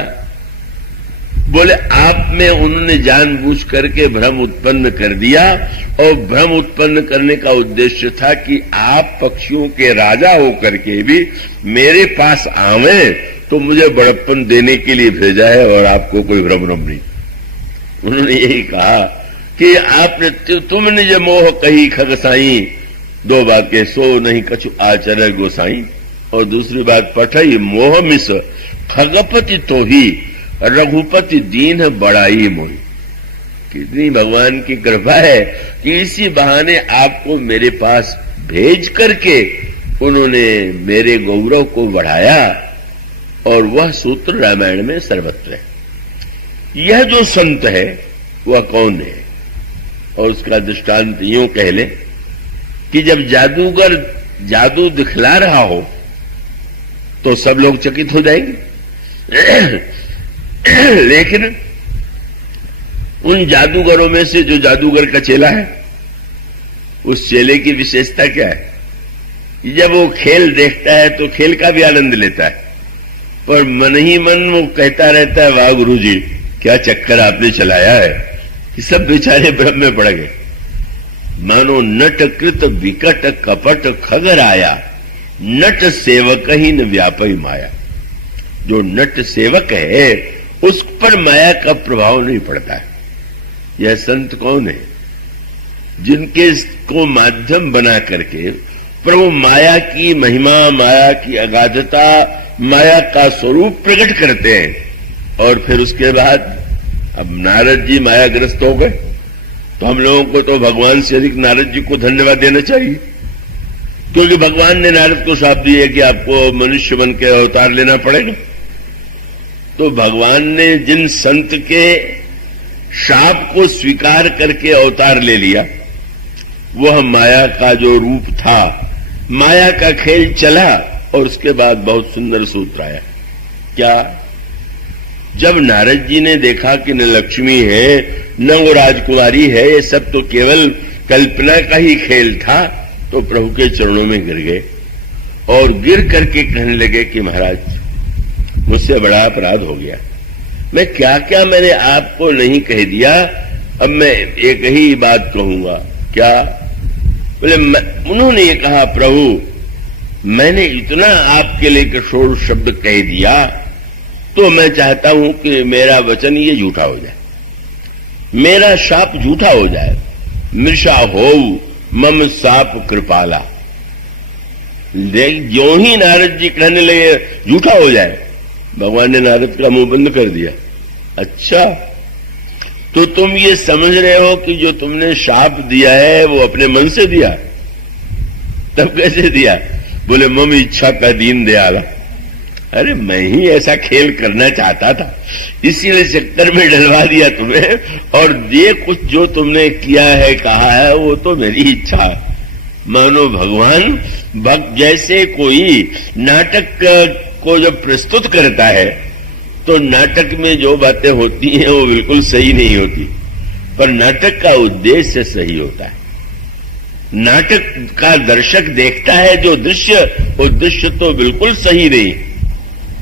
बोले आप में उन्होंने जानबूझ करके भ्रम उत्पन्न कर दिया, और भ्रम उत्पन्न करने का उद्देश्य था कि आप पक्षियों के राजा होकर के भी मेरे पास आवे तो मुझे बड़प्पन देने के लिए भेजा है, और आपको कोई भ्रम नहीं। उन्होंने यही कहा कि आपने तुमने जो मोह कही खगसाई, दो बातें सो नहीं कछु आचर गोसाई, और दूसरी बात पठाई मोह मिस खगपति तो ही रघुपति दीन बड़ाई मोही। कितनी भगवान की कृपा है कि इसी बहाने आपको मेरे पास भेज करके उन्होंने मेरे गौरव को बढ़ाया, और वह सूत्र रामायण में सर्वत्र है। यह जो संत है वह कौन है? और उसका दृष्टांत यूं कह ले कि जब जादूगर जादू दिखला रहा हो तो सब लोग चकित हो जाएंगे। लेकिन उन जादूगरों में से जो जादूगर का चेला है, उस चेले की विशेषता क्या है? जब वो खेल देखता है तो खेल का भी आनंद लेता है, पर मन ही मन वो कहता रहता है, वाह गुरुजी, क्या चक्कर आपने चलाया है कि सब बेचारे भ्रम में पड़ गए। मानो नट कृत विकट कपट खगर आया, नट सेवक ही न व्यापी माया। जो नट सेवक है उस पर माया का प्रभाव नहीं पड़ता है। यह संत कौन है? जिनके को माध्यम बना करके प्रभु माया की महिमा, माया की अगाधता, माया का स्वरूप प्रकट करते हैं। और फिर उसके बाद अब नारद जी मायाग्रस्त हो गए, तो हम लोगों को तो भगवान से अधिक नारद जी को धन्यवाद देना चाहिए, क्योंकि भगवान ने नारद को शाप दिया कि आपको मनुष्य बन के अवतार लेना पड़ेगा। तो भगवान ने जिन संत के शाप को स्वीकार करके अवतार ले लिया, वह माया का जो रूप था, माया का खेल चला। और उसके बाद बहुत सुंदर सूत्र आया। क्या? जब नारद जी ने देखा कि न लक्ष्मी है न वो राजकुमारी है, ये सब तो केवल कल्पना का ही खेल था, तो प्रभु के चरणों में गिर गए और गिर करके कहने लगे कि महाराज, मुझसे बड़ा अपराध हो गया। मैं क्या क्या मैंने आपको नहीं कह दिया, अब मैं एक ही बात कहूंगा। क्या? बोले, उन्होंने ये कहा, प्रभु मैंने इतना आपके लिए कठोर शब्द कह दिया, तो मैं चाहता हूं कि मेरा वचन ये झूठा हो जाए, मेरा शाप झूठा हो जाए। मृषा हो मम साप कृपाला। देख, जो ही नारद जी कहने लगे झूठा हो जाए, भगवान ने नारद का मुंह बंद कर दिया। अच्छा, तो तुम ये समझ रहे हो कि जो तुमने शाप दिया है वो अपने मन से दिया? तब कैसे दिया? बोले, मम इच्छा का दीन दयाला। अरे मैं ही ऐसा खेल करना चाहता था, इसीलिए चक्कर में डलवा दिया तुम्हें, और ये कुछ जो तुमने किया है, कहा है, वो तो मेरी इच्छा। मानो भगवान भक्त जैसे कोई नाटक को जब प्रस्तुत करता है, तो नाटक में जो बातें होती हैं वो बिल्कुल सही नहीं होती, पर नाटक का उद्देश्य सही होता है। नाटक का दर्शक देखता है जो दृश्य, वो दृश्य तो बिल्कुल सही नहीं,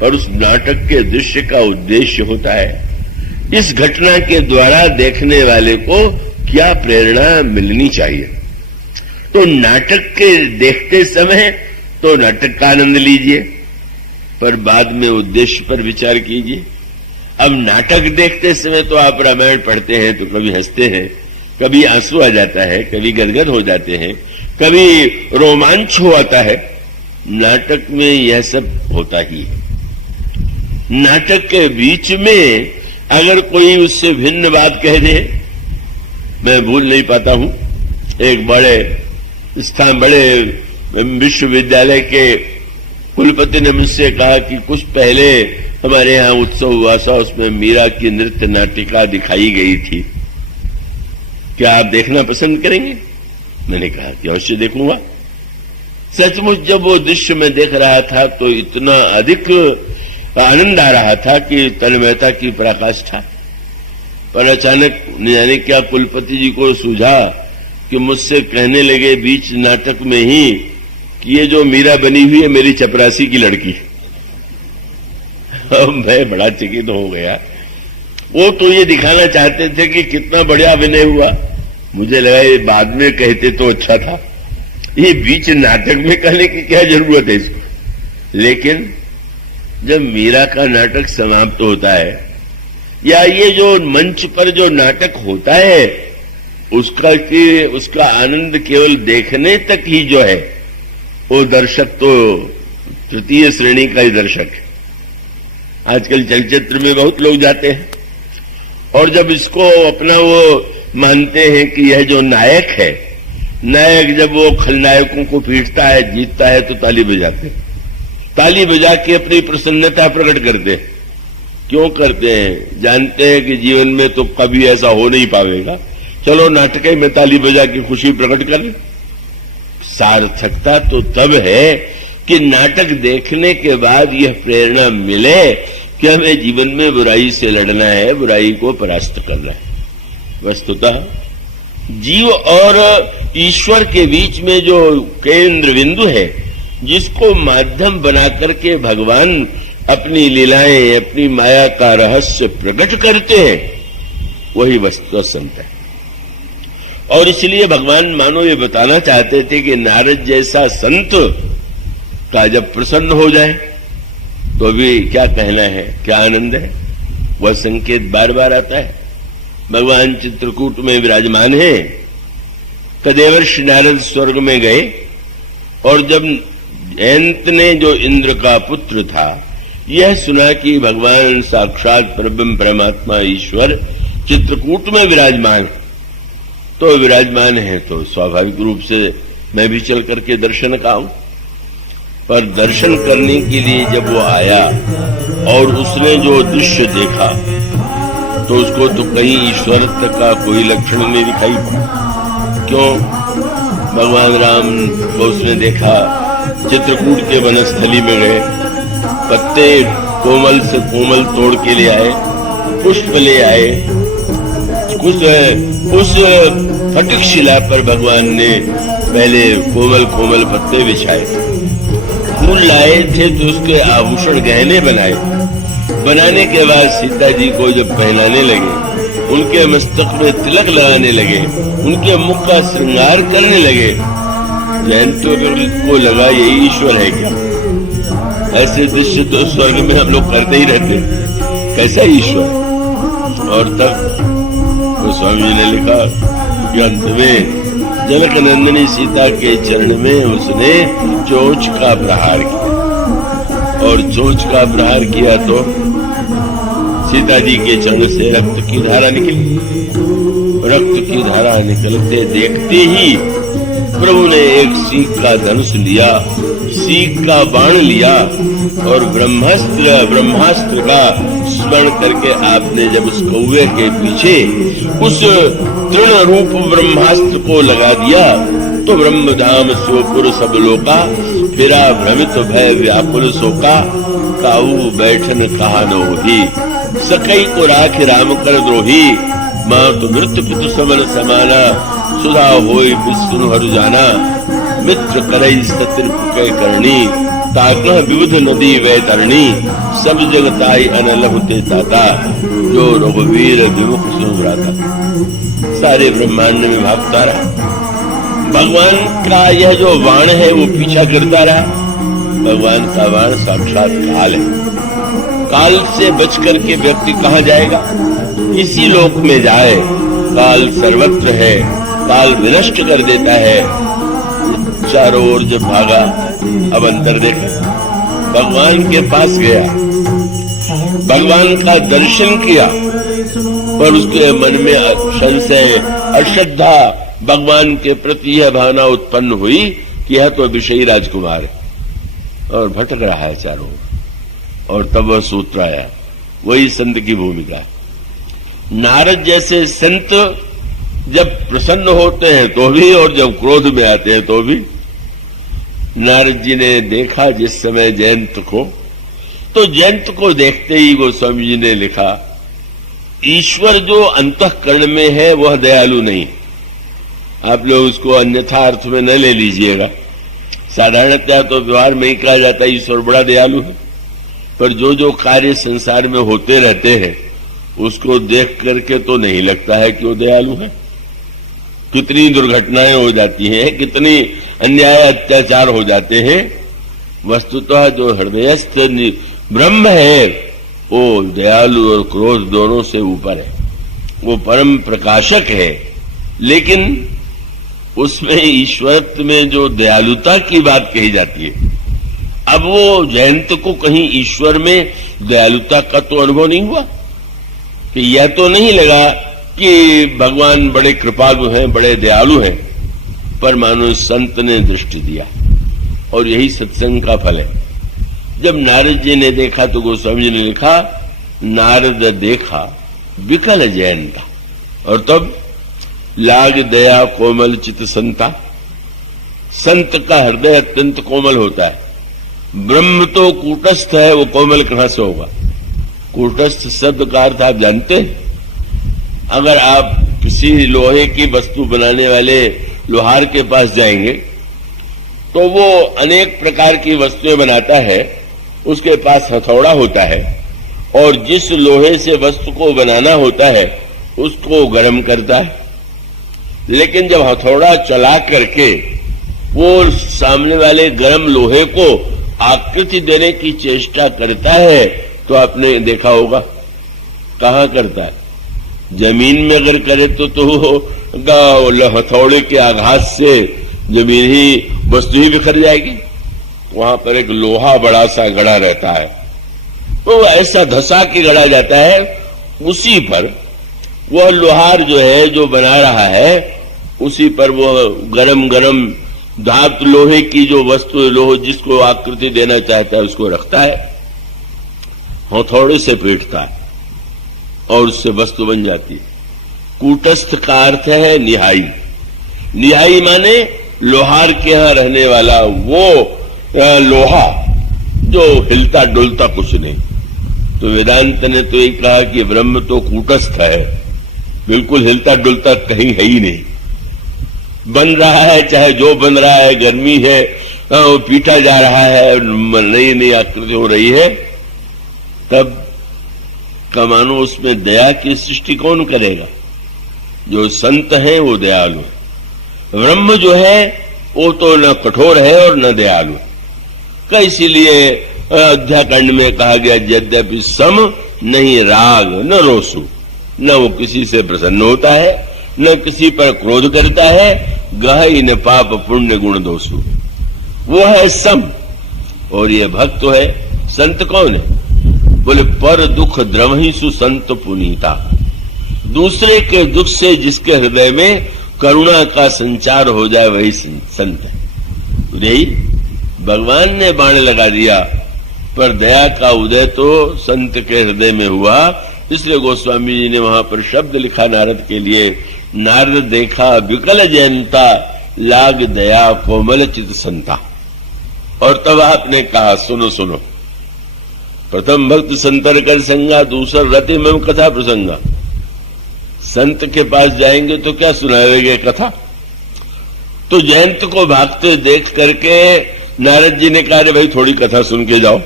पर उस नाटक के दृश्य का उद्देश्य होता है। इस घटना के द्वारा देखने वाले को क्या प्रेरणा मिलनी चाहिए। तो नाटक के देखते समय तो नाटक का आनंद लीजिए, पर बाद में उद्देश्य पर विचार कीजिए। अब नाटक देखते समय तो आप रामायण पढ़ते हैं तो कभी हंसते हैं, कभी आंसू आ जाता है, कभी गदगद हो जाते हैं, कभी रोमांच हो आता है। नाटक में यह सब होता ही है। नाटक के बीच में अगर कोई उससे भिन्न बात कह दे, मैं भूल नहीं पाता हूं, एक बड़े विश्वविद्यालय के कुलपति ने मुझसे कहा कि कुछ पहले हमारे यहां उत्सव हुआ था, उसमें मीरा की नृत्य नाटिका दिखाई गई थी, क्या आप देखना पसंद करेंगे? मैंने कहा कि अवश्य देखूंगा। सचमुच जब वो दृश्य में देख रहा था तो इतना अधिक आनंद आ रहा था कि तन्मयता की पराकाष्ठा। पर अचानक न जाने क्या कुलपति जी को सूझा कि मुझसे कहने लगे बीच नाटक में ही कि ये जो मीरा बनी हुई है मेरी चपरासी की लड़की। मैं बड़ा चकित हो गया। वो तो ये दिखाना चाहते थे कि कितना बढ़िया अभिनय हुआ, मुझे लगा ये बाद में कहते तो अच्छा था, ये बीच नाटक में कहने की क्या जरूरत है इसको। लेकिन जब मीरा का नाटक समाप्त होता है, या ये जो मंच पर जो नाटक होता है उसका आनंद केवल देखने तक ही जो है, वो दर्शक तो तृतीय श्रेणी का ही दर्शक है। आजकल चलचित्र में बहुत लोग जाते हैं और जब इसको अपना वो मानते हैं कि यह जो नायक है, नायक जब वो खलनायकों को पीटता है, जीतता है, तो ताली बजाते हैं। ताली बजा के अपनी प्रसन्नता प्रकट करते हैं। क्यों करते हैं? जानते हैं कि जीवन में तो कभी ऐसा हो नहीं पाएगा, चलो नाटक में ताली बजा के खुशी प्रकट करें। सार्थकता तो तब है कि नाटक देखने के बाद यह प्रेरणा मिले कि हमें जीवन में बुराई से लड़ना है, बुराई को परास्त करना है। वस्तुतः जीव और ईश्वर के बीच में जो केंद्र बिंदु है, जिसको माध्यम बना करके भगवान अपनी लीलाएं, अपनी माया का रहस्य प्रकट करते हैं, वही वस्तुतः संत है। और इसलिए भगवान मानो ये बताना चाहते थे कि नारद जैसा संत का जब प्रसन्न हो जाए तो भी क्या कहना है, क्या आनंद है। वह संकेत बार बार आता है। भगवान चित्रकूट में विराजमान है। कदेवर्षि नारद स्वर्ग में गए और जब जयंत ने, जो इंद्र का पुत्र था, यह सुना कि भगवान साक्षात परब्रह्म परमात्मा ईश्वर चित्रकूट में विराजमान है, तो विराजमान है तो स्वाभाविक रूप से मैं भी चल करके दर्शन का आऊं। पर दर्शन करने के लिए जब वो आया और उसने जो दृश्य देखा तो उसको तो कहीं ईश्वरत्व का कोई लक्षण नहीं दिखाई पड़ा। क्यों? भगवान राम को उसने देखा, चित्रकूट के वनस्थली में गए, पत्ते कोमल से कोमल तोड़ के ले आए, पुष्प ले आए, उस फटिक शिला पर भगवान ने पहले कोमल कोमल पत्ते बिछाए, फूल लाए थे तो उसके आभूषण गहने बनाए। बनाने के बाद सीता जी को जब पहनाने लगे, उनके मस्तक में तिलक लगाने लगे, उनके मुख का श्रृंगार करने लगे, जयंत को लगा ये ईश्वर है क्या? ऐसे दृश्य तो स्वर्ग में हम लोग करते ही रहते, कैसा ईश्वर? और तब स्वामी जी ने लिखा कि अंत में जनक नंदिनी सीता के चरण में उसने चोंच का प्रहार किया, और चोंच का प्रहार किया तो सीता जी के चरण से रक्त की धारा निकली। रक्त की धारा निकलते देखते ही प्रभु ने एक सीख का धनुष लिया, सीख का बाण लिया और ब्रह्मास्त्र का स्मरण करके आपने जब उस कौवे के पीछे उस तृण रूप ब्रह्मास्त्र को लगा दिया तो ब्रह्मधाम शिवपुर सब लोका, फिरा भ्रमित भय व्याकुल शोका, काऊ बैठन कहा न होही, सकई को राख राम कर द्रोही, मां तो मृत्यु पितु समन समाना, सुधा होई विष्णु हरु जाना, मित्र करई सतिर पुकै करनी, ताकह विविध नदी वै तरणी, सब जगताई अनलहुते ताता, जो रघुवीर विमुख सुभ्राता। सारे ब्रह्मांड में भागता रहा। भगवान का यह जो वाण है वो पीछा करता रहा। भगवान का वाण साक्षात काल है। काल से बच करके व्यक्ति कहाँ जाएगा? इसी लोक में जाए। काल सर्वत्र है, काल विनष्ट कर देता है। चारों ओर जब भागा, अब अंदर देखा, भगवान के पास गया, भगवान का दर्शन किया, पर उसके मन में संशय, अश्रद्धा, भगवान के प्रति यह भावना उत्पन्न हुई कि यह तो विषयी राजकुमार है और भटक रहा है चारों ओर। और तब वह सूत्र आया, वही संत की भूमिका। नारद जैसे संत जब प्रसन्न होते हैं तो भी, और जब क्रोध में आते हैं तो भी। नारद जी ने देखा जिस समय जयंत को, तो जयंत को देखते ही गोस्वामी जी ने लिखा, ईश्वर जो अंतःकरण में है वह दयालु नहीं। आप लोग उसको अन्यथा अर्थ में न ले लीजिएगा। साधारणतः तो व्यवहार में ही कहा जाता है ईश्वर बड़ा दयालु है, पर जो जो कार्य संसार में होते रहते हैं उसको देख करके तो नहीं लगता है कि वो दयालु है। कितनी दुर्घटनाएं हो जाती हैं, कितनी अन्याय अत्याचार हो जाते हैं। वस्तुतः जो हृदयस्थ ब्रह्म है वो दयालु और क्रोध दोनों से ऊपर है, वो परम प्रकाशक है। लेकिन उसमें ईश्वरत्व में जो दयालुता की बात कही जाती है, अब वो जयंत को कहीं ईश्वर में दयालुता का तो अनुभव नहीं हुआ कि यह तो नहीं लगा कि भगवान बड़े कृपालु हैं, बड़े दयालु हैं, पर मानो संत ने दृष्टि दिया। और यही सत्संग का फल है। जब नारद जी ने देखा तो गोस्वामी जी ने लिखा, नारद देखा विकल जयंता, और तब लाग दया कोमल चित संता। संत का हृदय अत्यंत कोमल होता है, ब्रह्म तो कूटस्थ है, वो कोमल कहां से होगा? कूटस्थ शब्द का अर्थ आप जानते हैं? अगर आप किसी लोहे की वस्तु बनाने वाले लोहार के पास जाएंगे तो वो अनेक प्रकार की वस्तुएं बनाता है, उसके पास हथौड़ा होता है और जिस लोहे से वस्तु को बनाना होता है उसको गर्म करता है। लेकिन जब हथौड़ा चला करके वो सामने वाले गर्म लोहे को आकृति देने की चेष्टा करता है तो आपने देखा होगा कहां करता है? जमीन में अगर करे तो हथौड़े के आघात से जमीन ही वस्तु ही बिखर जाएगी। वहां पर एक लोहा बड़ा सा गड़ा रहता है, तो ऐसा धसा के गड़ा जाता है, उसी पर वह लोहार जो है जो बना रहा है उसी पर वो गरम गरम धातु लोहे की जो वस्तु लोह जिसको आकृति देना चाहता है उसको रखता है, हथौड़े से पीटता है और उससे वस्तु बन जाती है। कूटस्थ का अर्थ है निहाई। निहाई माने लोहार के यहां रहने वाला वो लोहा जो हिलता डुलता कुछ नहीं। तो वेदांत ने तो ये कहा कि ब्रह्म तो कूटस्थ है, बिल्कुल हिलता डुलता कहीं है ही नहीं। बन रहा है, चाहे जो बन रहा है, गर्मी है, वो पीटा जा रहा है, नई नई आकृति हो रही है, तब कमानो उसमें दया की सृष्टि कौन करेगा? जो संत है वो दयालु है। ब्रह्म जो है वो तो न कठोर है और न दयालु है। इसीलिए अध्याकांड में कहा गया यद्यपि सम नहीं राग न रोसु, न वो किसी से प्रसन्न होता है न किसी पर क्रोध करता है, गहई न पाप पुण्य गुण दोषु, वो है सम। और ये भक्त है। संत कौन है? बोले पर दुख द्रवहिषु संत पुनीता, दूसरे के दुख से जिसके हृदय में करुणा का संचार हो जाए वही संत है। यही भगवान ने बाण लगा दिया, पर दया का उदय तो संत के हृदय में हुआ। इसलिए गोस्वामी जी ने वहां पर शब्द लिखा नारद के लिए, नारद देखा विकल जयंता लाग दया कोमल चित संता। और तब आपने कहा सुनो सुनो, प्रथम भक्त संतर कर संगा, दूसरा रति मम कथा प्रसंगा। संत के पास जाएंगे तो क्या सुनाएंगे कथा? तो जयंत को भागते देख करके नारद जी ने कहा रे भाई थोड़ी कथा सुन के जाओ।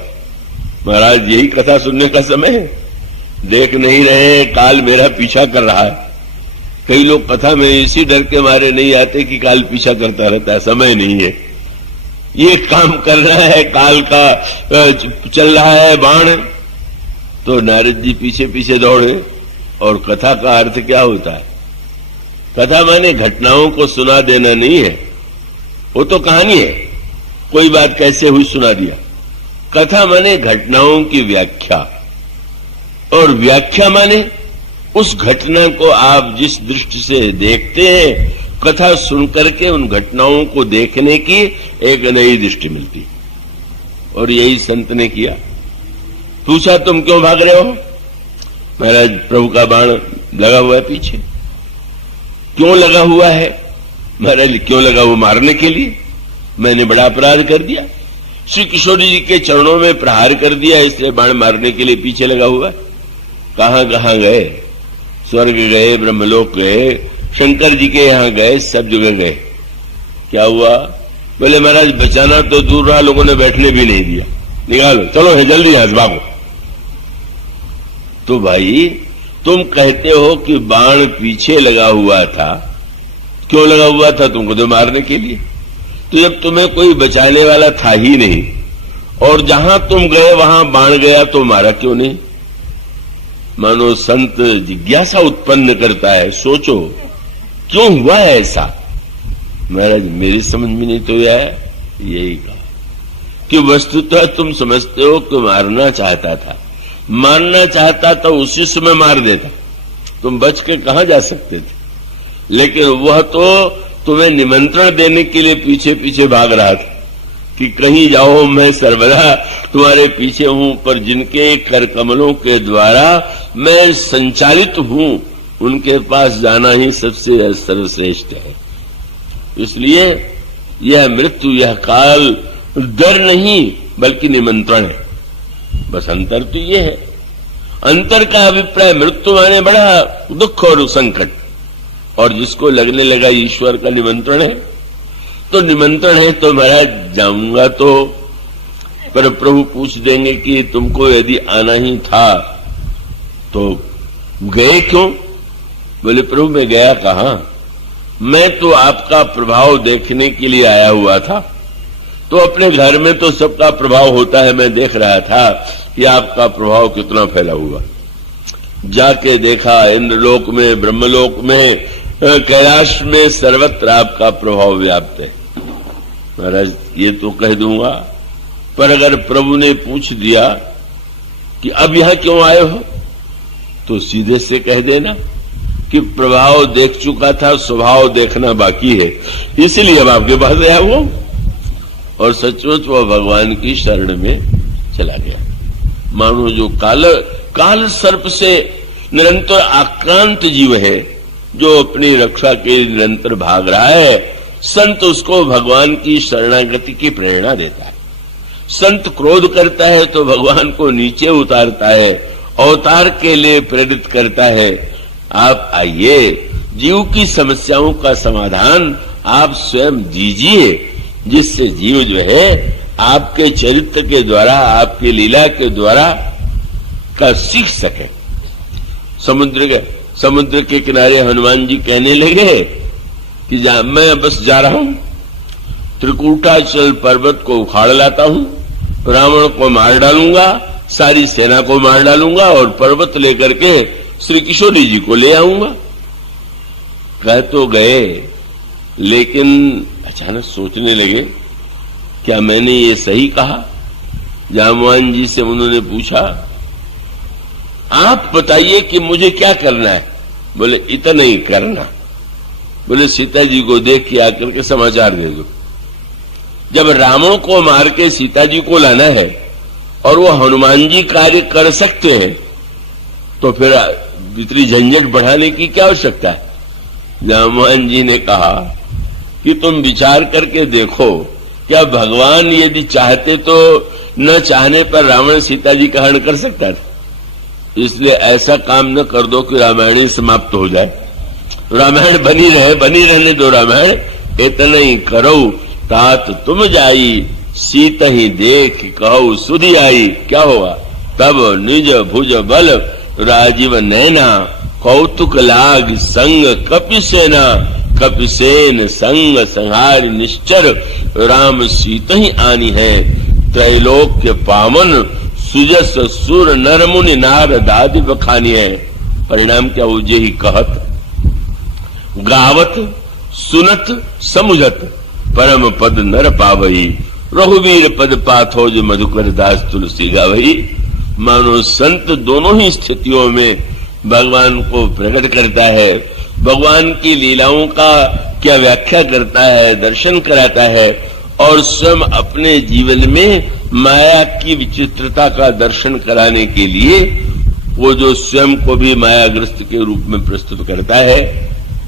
महाराज यही कथा सुनने का समय है, देख नहीं रहे काल मेरा पीछा कर रहा है। कई लोग कथा में इसी डर के मारे नहीं आते कि काल पीछा करता रहता है, समय नहीं है, ये काम कर रहा है, काल का चल रहा है बाण। तो नारद जी पीछे पीछे दौड़े। और कथा का अर्थ क्या होता है? कथा माने घटनाओं को सुना देना नहीं है, वो तो कहानी है, कोई बात कैसे हुई सुना दिया। कथा माने घटनाओं की व्याख्या, और व्याख्या माने उस घटना को आप जिस दृष्टि से देखते हैं, कथा सुनकर के उन घटनाओं को देखने की एक नई दृष्टि मिलती। और यही संत ने किया। पूछा तुम क्यों भाग रहे हो? महाराज प्रभु का बाण लगा हुआ है पीछे। क्यों लगा हुआ है? महाराज क्यों लगा? वो मारने के लिए। मैंने बड़ा अपराध कर दिया, श्री किशोरी जी के चरणों में प्रहार कर दिया, इसलिए बाण मारने के लिए पीछे लगा हुआ है। कहां कहां गए? स्वर्ग गए, ब्रह्मलोक गए, शंकर जी के यहां गए, सब जगह गए। क्या हुआ? बोले महाराज बचाना तो दूर रहा, लोगों ने बैठने भी नहीं दिया, निकालो चलो है जल्दी यहां से भागो। तो भाई तुम कहते हो कि बाण पीछे लगा हुआ था, क्यों लगा हुआ था? तुमको तो मारने के लिए। तो जब तुम्हें कोई बचाने वाला था ही नहीं और जहां तुम गए वहां बाण गया तो मारा क्यों नहीं? मानो संत जिज्ञासा उत्पन्न करता है, सोचो क्यों हुआ है ऐसा? महाराज मेरी समझ में नहीं तो आया। यही कहा कि वस्तुतः तुम समझते हो कि मारना चाहता था, मारना चाहता तो उसी समय मार देता, तुम बच के कहां जा सकते थे। लेकिन वह तो तुम्हें निमंत्रण देने के लिए पीछे पीछे भाग रहा था कि कहीं जाओ, मैं सर्वदा तुम्हारे पीछे हूं, पर जिनके कर कमलों के द्वारा मैं संचालित हूं उनके पास जाना ही सबसे सर्वश्रेष्ठ है। इसलिए यह मृत्यु, यह काल डर नहीं, बल्कि निमंत्रण है। बस अंतर तो ये है। अंतर का अभिप्राय मृत्यु माने बड़ा दुख और संकट, और जिसको लगने लगा ईश्वर का निमंत्रण है तो निमंत्रण है तो महाराज जाऊंगा तो, पर प्रभु पूछ देंगे कि तुमको यदि आना ही था तो गए क्यों? बोले प्रभु मैं गया कहां, मैं तो आपका प्रभाव देखने के लिए आया हुआ था। तो अपने घर में तो सबका प्रभाव होता है, मैं देख रहा था कि आपका प्रभाव कितना फैला हुआ। जाके देखा इंद्रलोक में, ब्रह्मलोक में, कैलाश में, सर्वत्र आपका प्रभाव व्याप्त है। महाराज ये तो कह दूंगा, पर अगर प्रभु ने पूछ दिया कि अब यहां क्यों आए हो, तो सीधे से कह देना कि प्रभाव देख चुका था, स्वभाव देखना बाकी है, इसलिए अब आपके पास आया वो। और सचमुच वह भगवान की शरण में चला गया। मानो जो काल सर्प से निरंतर आक्रांत जीव है, जो अपनी रक्षा के निरंतर भाग रहा है, संत उसको भगवान की शरणागति की प्रेरणा देता है। संत क्रोध करता है तो भगवान को नीचे उतारता है, अवतार के लिए प्रेरित करता है। आप आइए, जीव की समस्याओं का समाधान आप स्वयं दीजिए, जिससे जीव जो है आपके चरित्र के द्वारा, आपकी लीला के द्वारा का सीख सके। समुद्र के किनारे हनुमान जी कहने लगे कि मैं बस जा रहा हूं, त्रिकूटाचल पर्वत को उखाड़ लाता हूं, रावण को मार डालूंगा, सारी सेना को मार डालूंगा और पर्वत लेकर के श्री किशोरी जी को ले आऊंगा। कह तो गए, लेकिन अचानक सोचने लगे क्या मैंने ये सही कहा? जामवान जी से उन्होंने पूछा, आप बताइए कि मुझे क्या करना है? बोले इतना ही करना। बोले सीता जी को देख के आकर के समाचार दे दो। जब रावण को मार के सीता जी को लाना है और वो हनुमान जी कार्य कर सकते हैं, तो फिर इतनी झंझट बढ़ाने की क्या आवश्यकता है? जामवान जी ने कहा कि तुम विचार करके देखो, क्या भगवान यदि चाहते तो न चाहने पर रावण सीता जी का हरण कर सकता था? इसलिए ऐसा काम न कर दो कि रामायण ही समाप्त हो जाए। रामायण बनी रहने दो रामायण। इतना ही करो तात तुम जाई, सीत ही देख कहो सुधि आई। क्या हुआ? तब निज भुज बल राजीव नैना, कौतुक लाग संग कपिसेना। कपिसेन संग संहार निश्चर, राम सीत ही आनी है। त्रैलोक्य पावन सुजस सुर नर मुनि नार दादि बखानी है। परिणाम क्या हो? जे ही कहत गावत सुनत समुझत, परम पद नर पावई। रघुवीर पद पाथोज मधुकर दास तुलसी गावई। मानो संत दोनों ही स्थितियों में भगवान को प्रकट करता है, भगवान की लीलाओं का क्या व्याख्या करता है, दर्शन कराता है, और स्वयं अपने जीवन में माया की विचित्रता का दर्शन कराने के लिए वो जो स्वयं को भी मायाग्रस्त के रूप में प्रस्तुत करता है।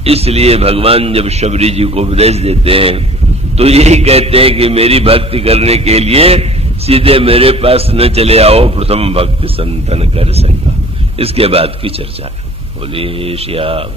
इसलिए भगवान जब शबरी जी को उपदेश देते हैं तो यही कहते हैं कि मेरी भक्ति करने के लिए सीधे मेरे पास न चले आओ, प्रथम भक्ति संतन कर सका। इसके बाद की चर्चा बोले श्याम।